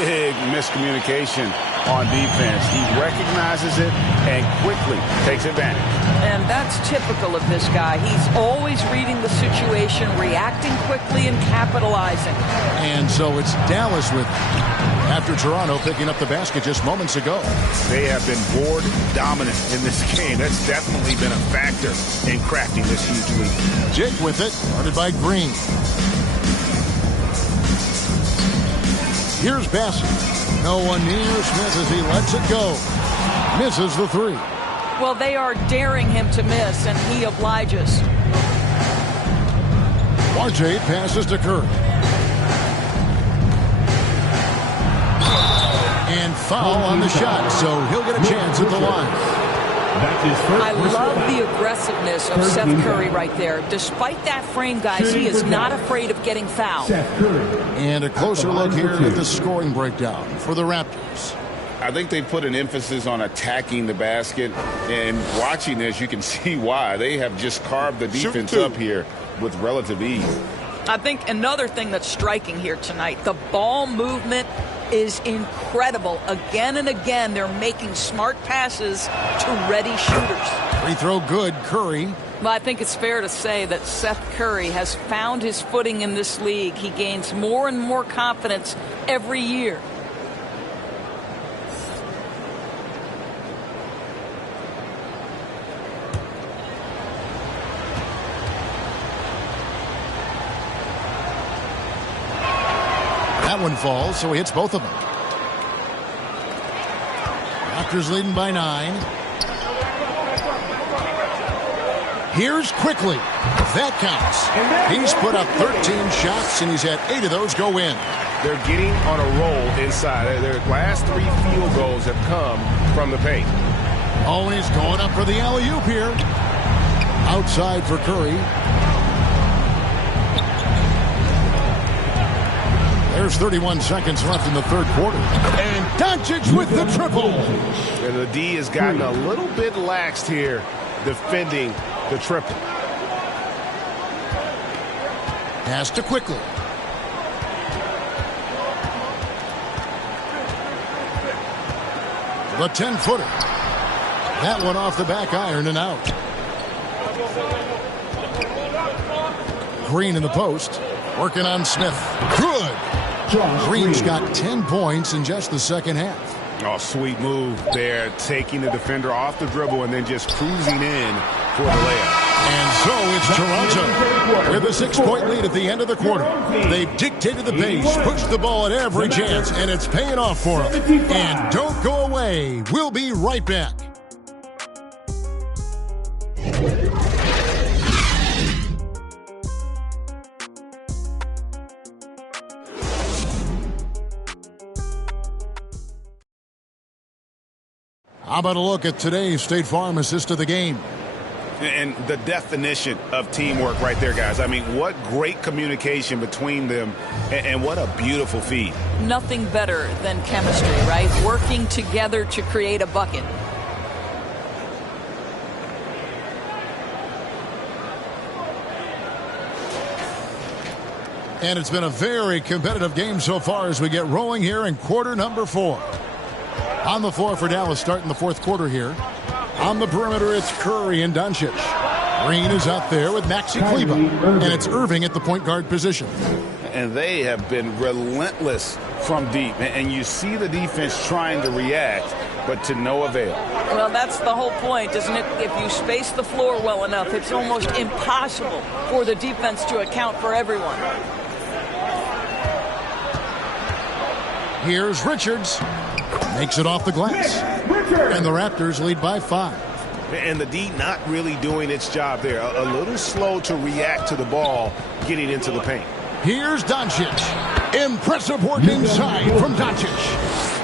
Big miscommunication on defense. He recognizes it and quickly takes advantage. And that's typical of this guy. He's always reading the situation, reacting quickly, and capitalizing. And so it's Dallas with it. After Toronto picking up the basket just moments ago. They have been board dominant in this game. That's definitely been a factor in crafting this huge lead. Jake with it, guarded by Green. Here's Bassett. No one near Smith as he lets it go. Misses the 3. Well, they are daring him to miss, and he obliges. RJ passes to Curry. And foul on the shot, so he'll get a chance at the line. I love the aggressiveness of Seth Curry right there. Despite that frame, guys, he is not afraid of getting fouled. And a closer look here at the scoring breakdown for the Raptors. I think they put an emphasis on attacking the basket, and watching this, you can see why. They have just carved the defense up here with relative ease. I think another thing that's striking here tonight, the ball movement is incredible. Again and again, they're making smart passes to ready shooters. Free throw good, Curry. Well, I think it's fair to say that Seth Curry has found his footing in this league. He gains more and more confidence every year. That one falls, so he hits both of them. Raptors leading by 9. Here's quickly. That counts. He's put up 13 shots, and he's had 8 of those go in. They're getting on a roll inside. Their last 3 field goals have come from the paint. Always going up for the alley-oop here. Outside for Curry. There's 31 seconds left in the third quarter. And Doncic with the triple. And the D has gotten a little bit laxed here defending the triple. Pass to quickly. The 10-footer. That one off the back iron and out. Green in the post. Working on Smith. Good. Green's got 10 points in just the second half. Oh, sweet move there, taking the defender off the dribble and then just cruising in for the layup. And so it's Toronto with a 6-point lead at the end of the quarter. They've dictated the pace, pushed the ball at every chance, and it's paying off for them. And don't go away. We'll be right back. How about a look at today's State Farm assist of the game? And the definition of teamwork right there, guys. I mean, what great communication between them, and what a beautiful feed. Nothing better than chemistry, right? Working together to create a bucket. And it's been a very competitive game so far as we get rolling here in quarter number 4. On the floor for Dallas starting the fourth quarter here. On the perimeter, it's Curry and Doncic. Green is out there with Maxi Kleber. And it's Irving at the point guard position. And they have been relentless from deep. And you see the defense trying to react, but to no avail. Well, that's the whole point, isn't it? If you space the floor well enough, it's almost impossible for the defense to account for everyone. Here's Richards. Makes it off the glass. And the Raptors lead by 5. And the D not really doing its job there. A little slow to react to the ball getting into the paint. Here's Doncic. Impressive work inside from Doncic.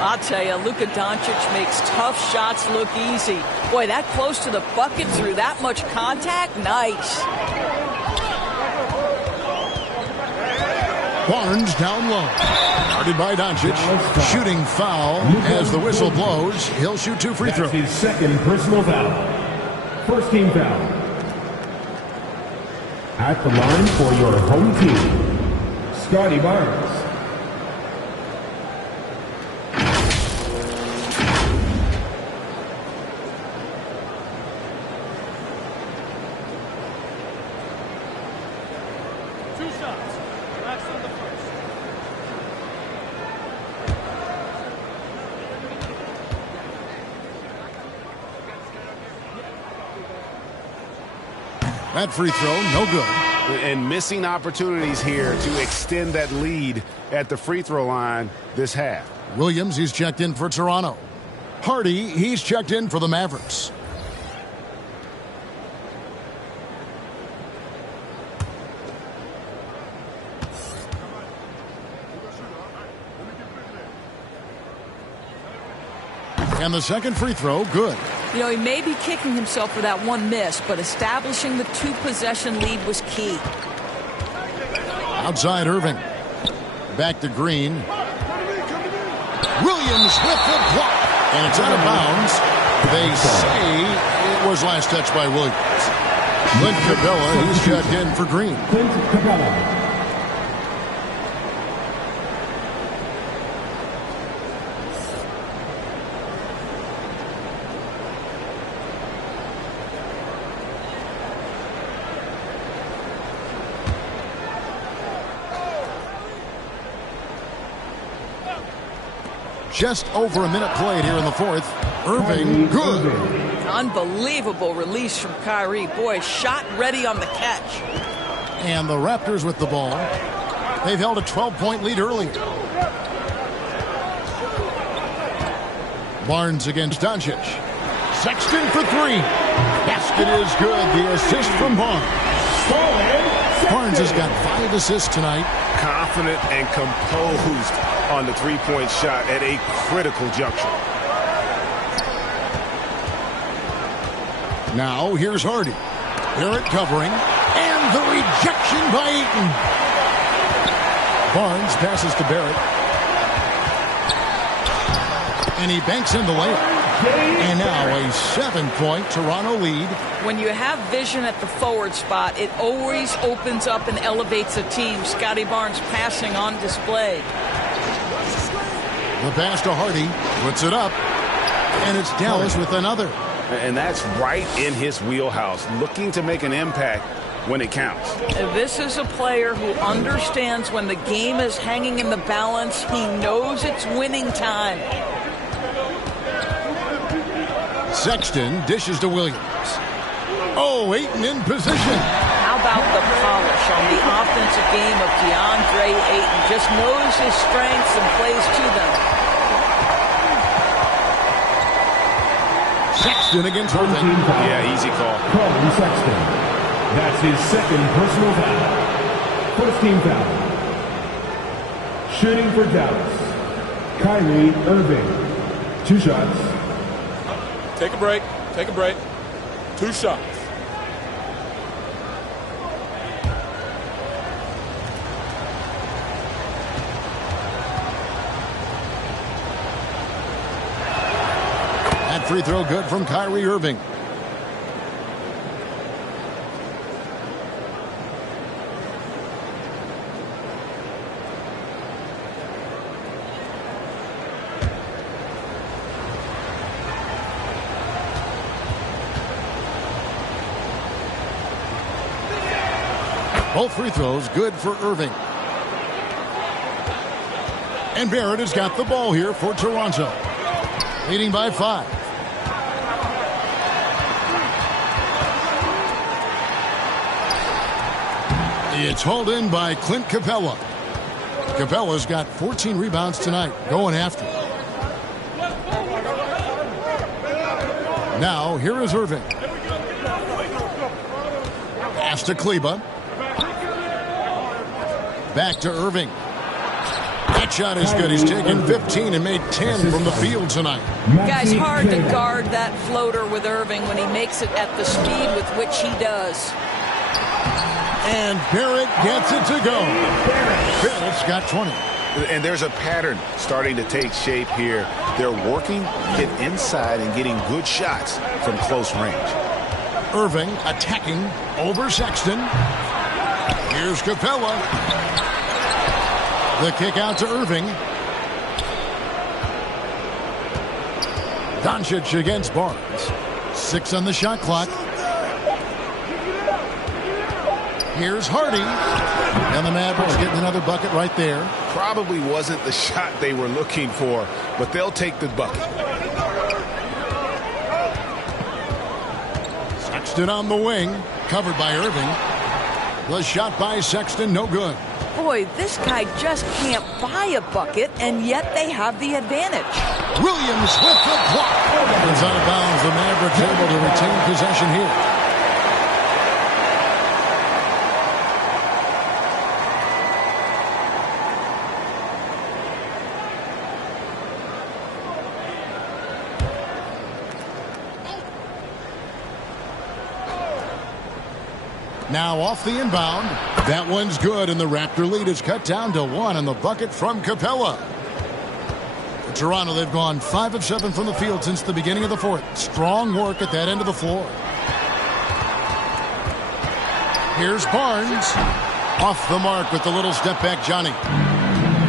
I'll tell you, Luka Doncic makes tough shots look easy. Boy, that close to the bucket through that much contact, nice. Barnes down low. Guarded by Doncic. Shooting foul as the whistle blows. He'll shoot 2 free throws. His second personal foul. First team foul. At the line for your home team, Scotty Barnes. That free throw, no good. And missing opportunities here to extend that lead at the free throw line this half. Williams, he's checked in for Toronto. Hardy, he's checked in for the Mavericks. And the second free throw, good. You know, he may be kicking himself for that one miss, but establishing the 2-possession lead was key. Outside Irving. Back to Green. Williams with the block. And it's out of bounds. They say it was last touched by Williams. Clint Capella, he's checked in for Green. Clint Capella. Just over a minute played here in the fourth. Irving, good. Unbelievable release from Kyrie. Boy, shot ready on the catch. And the Raptors with the ball. They've held a 12-point lead earlier. Barnes against Doncic. Sexton for 3. Basket is good. The assist from Barnes. Barnes has got 5 assists tonight. Confident and composed on the three-point shot at a critical juncture. Now here's Hardy. Barrett covering. And the rejection by Eaton. Barnes passes to Barrett. And he banks in the layup. And now a 7-point Toronto lead. When you have vision at the forward spot, it always opens up and elevates a team. Scotty Barnes passing on display. The pass to Hardy. Puts it up. And it's Dallas with another. And that's right in his wheelhouse, looking to make an impact when it counts. This is a player who understands when the game is hanging in the balance. He knows it's winning time. Sexton dishes to Williams. Oh, Ayton in position. How about the polish on the offensive game of DeAndre Ayton? Just knows his strengths and plays to them. Sexton against Irving. Yeah, easy call. Colin Sexton. That's his second personal foul. First team foul. Shooting for Dallas, Kyrie Irving. 2 shots. Take a break. Take a break. 2 shots. That free throw good from Kyrie Irving. Both free throws good for Irving. And Barrett has got the ball here for Toronto. Leading by 5. It's hauled in by Clint Capella. Capella's got 14 rebounds tonight, going after it. Now, here is Irving. Pass to Kleba. Back to Irving. That shot is good. He's taken 15 and made 10 from the field tonight. Guys, hard to guard that floater with Irving when he makes it at the speed with which he does. And Barrett gets it to go. Barrett's got 20. And there's a pattern starting to take shape here. They're working it inside and getting good shots from close range. Irving attacking over Sexton. Here's Capella. The kick out to Irving. Doncic against Barnes. 6 on the shot clock. Here's Hardy. And the Mavericks getting another bucket right there. Probably wasn't the shot they were looking for, but they'll take the bucket. Sexton on the wing. Covered by Irving. The shot by Sexton, no good. Boy, this guy just can't buy a bucket, and yet they have the advantage. Williams with the block. It's out of bounds. The Mavericks able to retain possession here. Now off the inbound. That one's good, and the Raptor lead is cut down to 1 on the bucket from Capella. For Toronto, they've gone 5 of 7 from the field since the beginning of the 4th. Strong work at that end of the floor. Here's Barnes. Off the mark with the little step back, Johnny.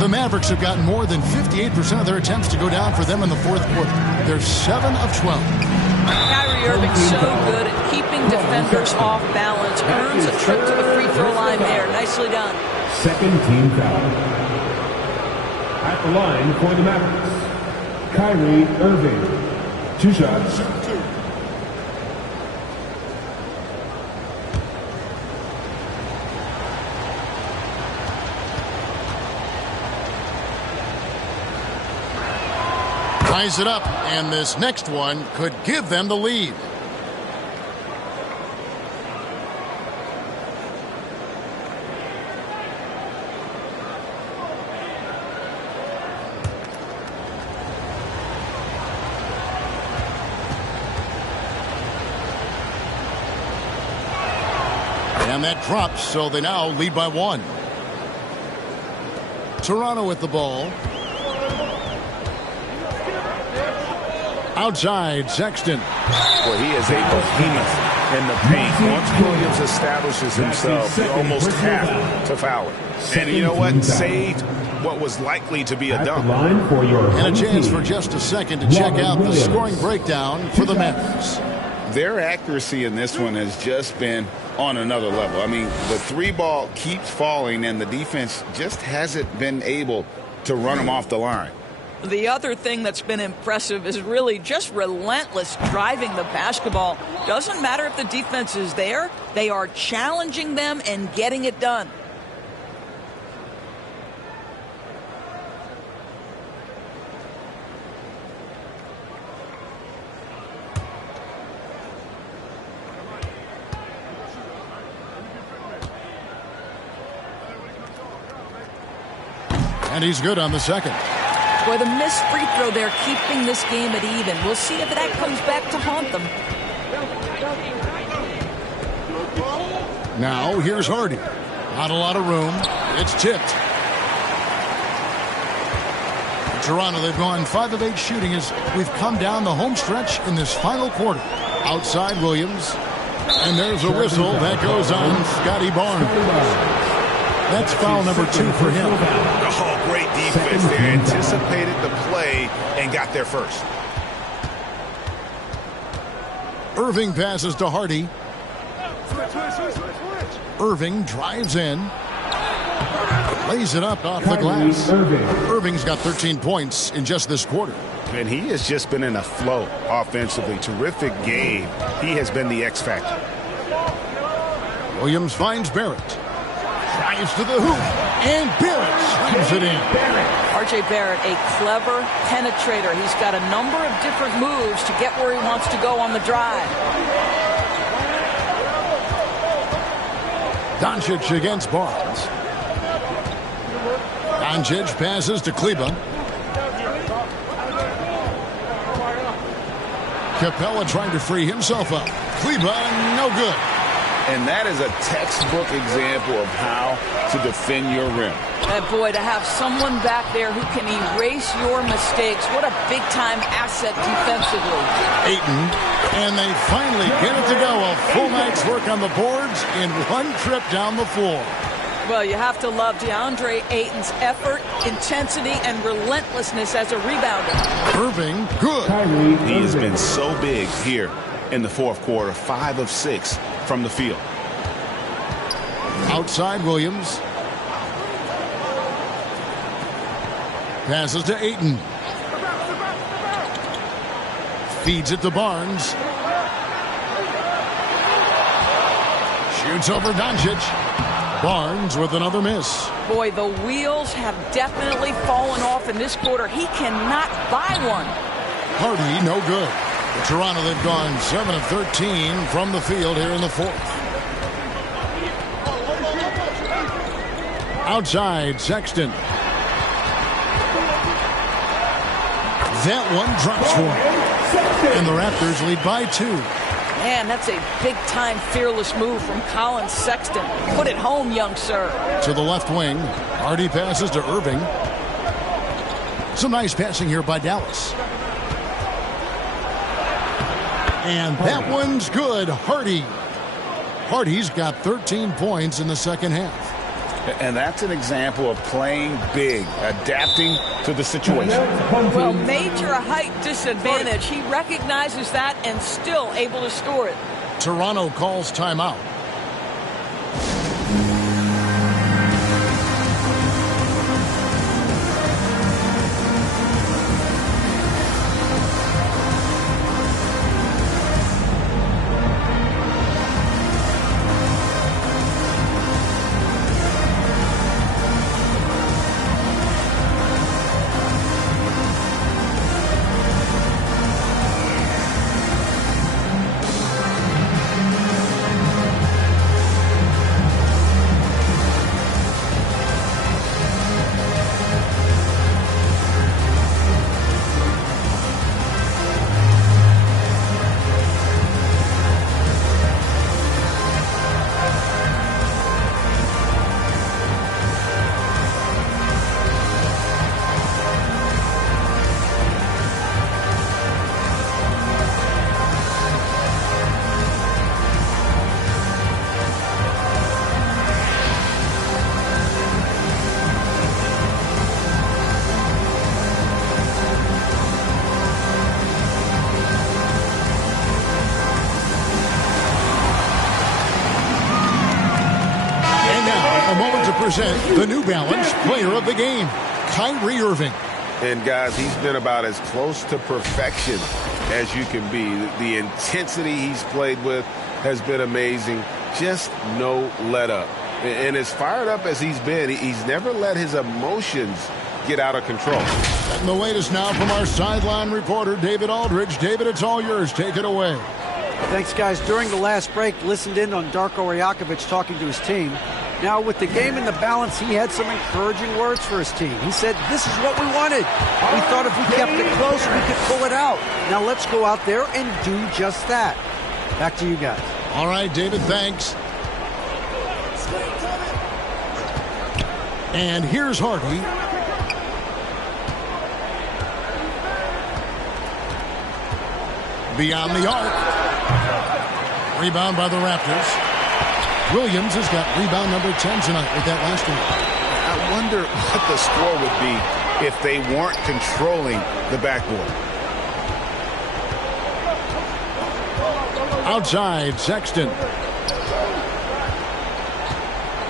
The Mavericks have gotten more than 58% of their attempts to go down for them in the 4th quarter. They're 7 of 12. Kyrie Irving's so good at keeping defenders off balance. Earns a trip to the free throw line there. Nicely done. Second team foul. At the line for the Mavericks, Kyrie Irving. 2 shots. Ties it up, and this next one could give them the lead. And that drops, so they now lead by 1. Toronto with the ball. Outside, Sexton. Well, he is a behemoth in the paint. Once Williams establishes himself, you almost have to foul it. And you know what? Saved what was likely to be a dunk. And a chance for just a second to check out the scoring breakdown for the Mavericks. their accuracy in this one has just been on another level. I mean, the 3-ball keeps falling, and the defense just hasn't been able to run them off the line. The other thing that's been impressive is really just relentless driving the basketball. Doesn't matter if the defense is there, they are challenging them and getting it done. And he's good on the second. Boy, the missed free throw there, keeping this game at even. We'll see if that comes back to haunt them. Now, here's Hardy. Not a lot of room. It's tipped. Toronto, they've gone 5 of 8 shooting as we've come down the home stretch in this final quarter. Outside Williams. And there's a whistle that goes on Scotty Barnes. That's foul number 2 for him. Oh, great defense there. Anticipated the play and got there first. Irving passes to Hardy. Irving drives in. Lays it up off the glass. Irving's got 13 points in just this quarter. And he has just been in a flow offensively. Terrific game. He has been the X factor. Williams finds Barrett. Drives to the hoop, and Barrett slams it in. R.J. Barrett, a clever penetrator. He's got a number of different moves to get where he wants to go on the drive. Doncic against Barnes. Doncic passes to Kleba. Capella trying to free himself up. Kleba, no good. And that is a textbook example of how to defend your rim. And boy, to have someone back there who can erase your mistakes, what a big-time asset defensively. Ayton, and they finally get it to go. A full night's work on the boards in one trip down the floor. Well, you have to love DeAndre Ayton's effort, intensity, and relentlessness as a rebounder. Irving, good. He has been so big here in the fourth quarter, 5 of 6 from the field. Outside Williams. Passes to Ayton. Feeds it to Barnes. Shoots over Doncic. Barnes with another miss. Boy, the wheels have definitely fallen off in this quarter. He cannot buy one. Hardy, no good. Toronto, they've gone 7 of 13 from the field here in the fourth. Outside, Sexton. That one drops for him. And the Raptors lead by 2. Man, that's a big-time fearless move from Colin Sexton. Put it home, young sir. To the left wing. Hardy passes to Irving. Some nice passing here by Dallas. And that one's good. Hardy's got 13 points in the second half. And that's an example of playing big, adapting to the situation. Well, major height disadvantage. He recognizes that and still able to score it. Toronto calls timeout. A moment to present the New Balance Player of the Game, Kyrie Irving. And, guys, he's been about as close to perfection as you can be. The intensity he's played with has been amazing. Just no let up. And as fired up as he's been, he's never let his emotions get out of control. And the latest now from our sideline reporter, David Aldridge. David, it's all yours. Take it away. Thanks, guys. During the last break, listened in on Darko Rajakovic talking to his team. Now, with the game in the balance, he had some encouraging words for his team. He said, this is what we wanted. We thought if we kept it close, we could pull it out. Now let's go out there and do just that. Back to you guys. All right, David, thanks. And here's Hardy. Beyond the arc. Rebound by the Raptors. Williams has got rebound number 10 tonight with that last one. I wonder what the score would be if they weren't controlling the backboard. Outside, Sexton.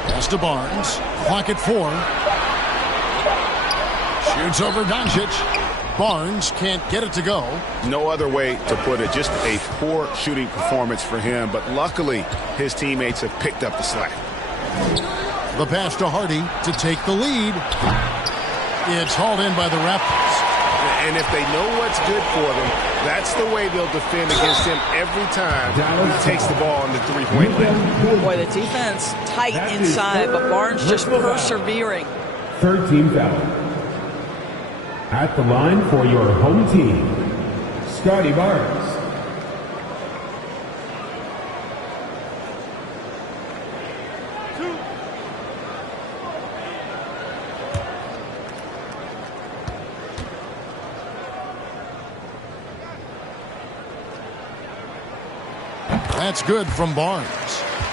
Pass to Barnes. Clock at 4. Shoots over Doncic. Barnes can't get it to go. No other way to put it. Just a poor shooting performance for him. But luckily, his teammates have picked up the slack. The pass to Hardy to take the lead. It's hauled in by the Raptors. And if they know what's good for them, that's the way they'll defend against him every time he takes the ball in the three-point line. Boy, the defense tight inside, but Barnes just persevering. Third team foul. At the line for your home team, Scotty Barnes. That's good from Barnes.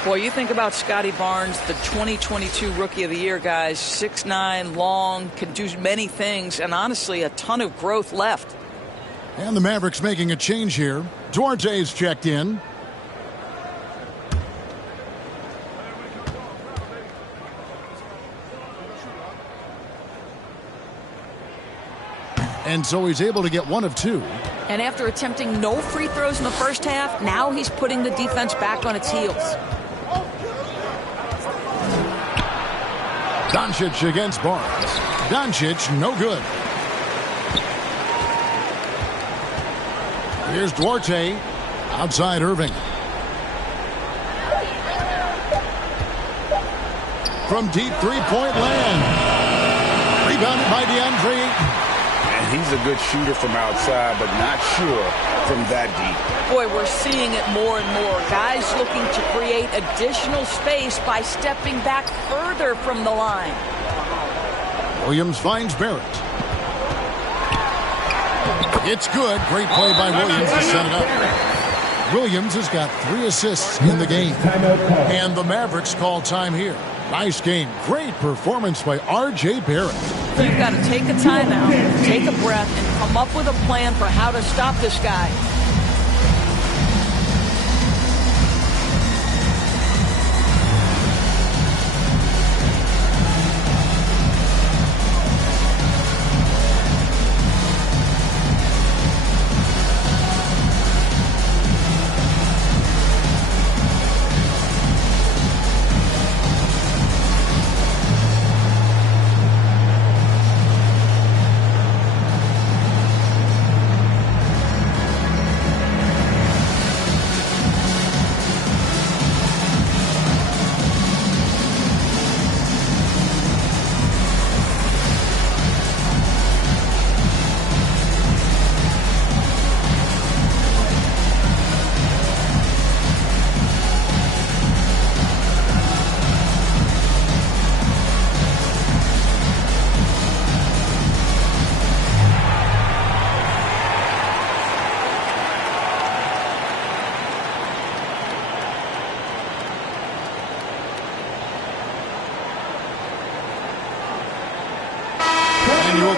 Boy, you think about Scotty Barnes, the 2022 Rookie of the Year, guys. 6'9", long, can do many things, and honestly, a ton of growth left. And the Mavericks making a change here. Duarte's checked in. And so he's able to get 1 of 2. And after attempting no free throws in the first half, now he's putting the defense back on its heels. Doncic against Barnes. Doncic, no good. Here's Duarte. Outside Irving. From deep three-point land. Rebounded by DeAndre Ayton. And he's a good shooter from outside, but not sure from that deep. Boy, we're seeing it more and more. Guys looking to create additional space by stepping back further from the line. Williams finds Barrett. It's good. Great play by Williams to set it up. Williams has got 3 assists in the game. And the Mavericks call time here. Nice game. Great performance by R.J. Barrett. You've got to take a timeout, take a breath, and come up with a plan for how to stop this guy.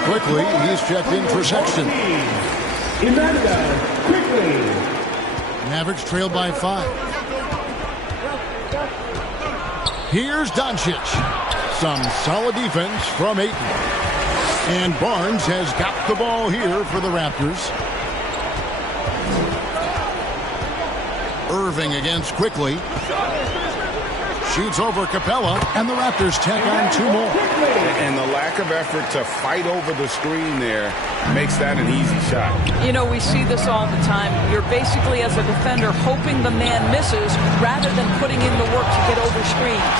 Quickly, he's checked in for Sexton. Mavericks trail by 5. Here's Doncic. Some solid defense from Ayton. And Barnes has got the ball here for the Raptors. Irving against Quickly. Shoots over Capella, and the Raptors tack on 2 more. And the lack of effort to fight over the screen there makes that an easy shot. You know, we see this all the time. You're basically, as a defender, hoping the man misses rather than putting in the work to get over screens.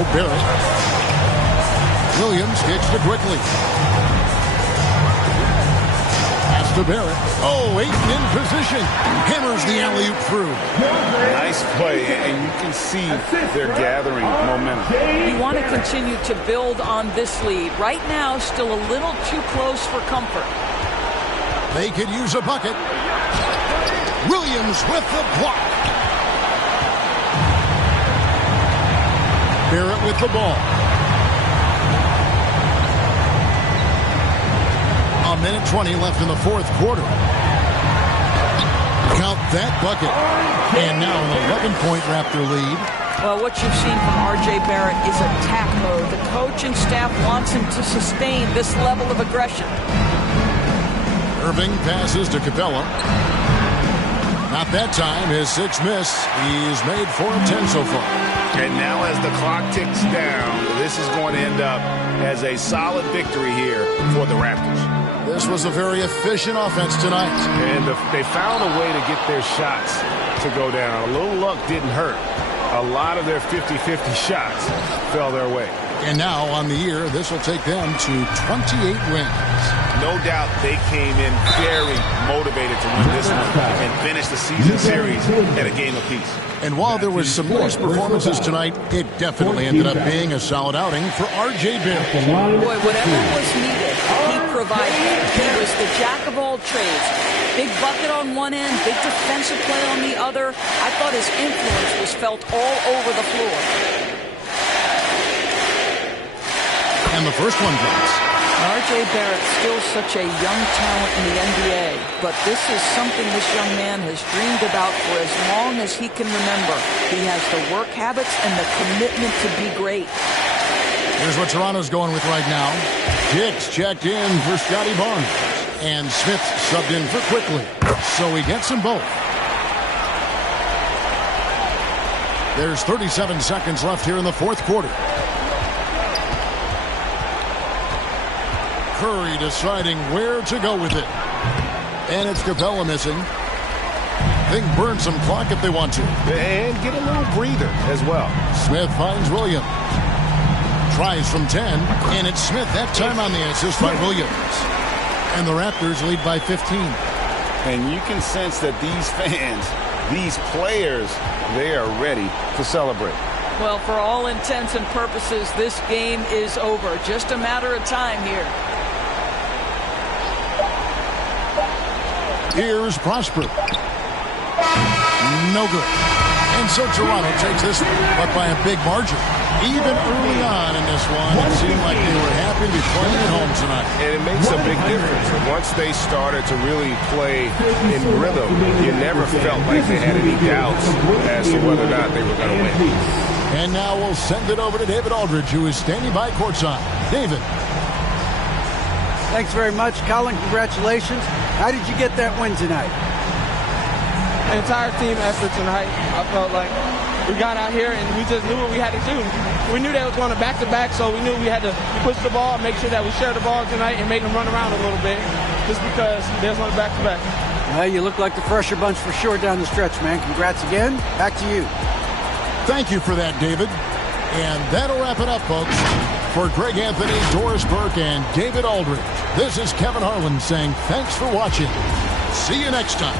Oh, Barrett. Williams kicks to Quickly. Pass to Barrett. Oh, Ayton in position. Hammers the alley-oop through. Nice play, and you can see they're gathering momentum. You want to continue to build on this lead. Right now, still a little too close for comfort. They could use a bucket. Williams with the block. Barrett with the ball. A minute 20 left in the 4th quarter. Count that bucket. And now an 11-point Raptor lead. Well, what you've seen from R.J. Barrett is attack mode. The coach and staff wants him to sustain this level of aggression. Irving passes to Capella. Not that time. His 6th miss. He's made 4 of 10 so far. And now as the clock ticks down, this is going to end up as a solid victory here for the Raptors. This was a very efficient offense tonight. And they found a way to get their shots to go down. A little luck didn't hurt. A lot of their 50-50 shots fell their way. And now on the year, this will take them to 28 wins. No doubt they came in very motivated to win this one and finish the season series at a game apiece. And while there was some nice performances tonight, it definitely ended up being a solid outing for R.J. Barrett. Boy, whatever was needed, he provided. He was the jack of all trades. Big bucket on one end, big defensive play on the other. I thought his influence was felt all over the floor. And the first one drops. R.J. Barrett, still such a young talent in the NBA, but this is something this young man has dreamed about for as long as he can remember. He has the work habits and the commitment to be great. Here's what Toronto's going with right now. Dix checked in for Scotty Barnes, and Smith subbed in for Quickly, so he gets them both. There's 37 seconds left here in the 4th quarter. Curry deciding where to go with it. And it's Capella missing. They can burn some clock if they want to. And get a little breather as well. Smith finds Williams. Tries from 10. And it's Smith that time on the assist by Williams. And the Raptors lead by 15. And you can sense that these fans, these players, they are ready to celebrate. Well, for all intents and purposes, this game is over. Just a matter of time here. Here's Prosper. No good. And so Toronto takes this one, but by a big margin. Even early on in this one, it seemed like they were happy to be playing at home tonight. And it makes a big difference. Once they started to really play in rhythm, you never felt like they had any doubts as to whether or not they were going to win. And now we'll send it over to David Aldridge, who is standing by courtside. David. Thanks very much, Colin. Congratulations. How did you get that win tonight? An entire team effort tonight. I felt like we got out here and we just knew what we had to do. We knew they was going to back-to-back, so we knew we had to push the ball, make sure that we share the ball tonight and make them run around a little bit just because they was on the back-to-back. Well, you look like the fresher bunch for sure down the stretch, man. Congrats again. Back to you. Thank you for that, David. And that'll wrap it up, folks. For Greg Anthony, Doris Burke, and David Aldridge, this is Kevin Harlan saying thanks for watching. See you next time.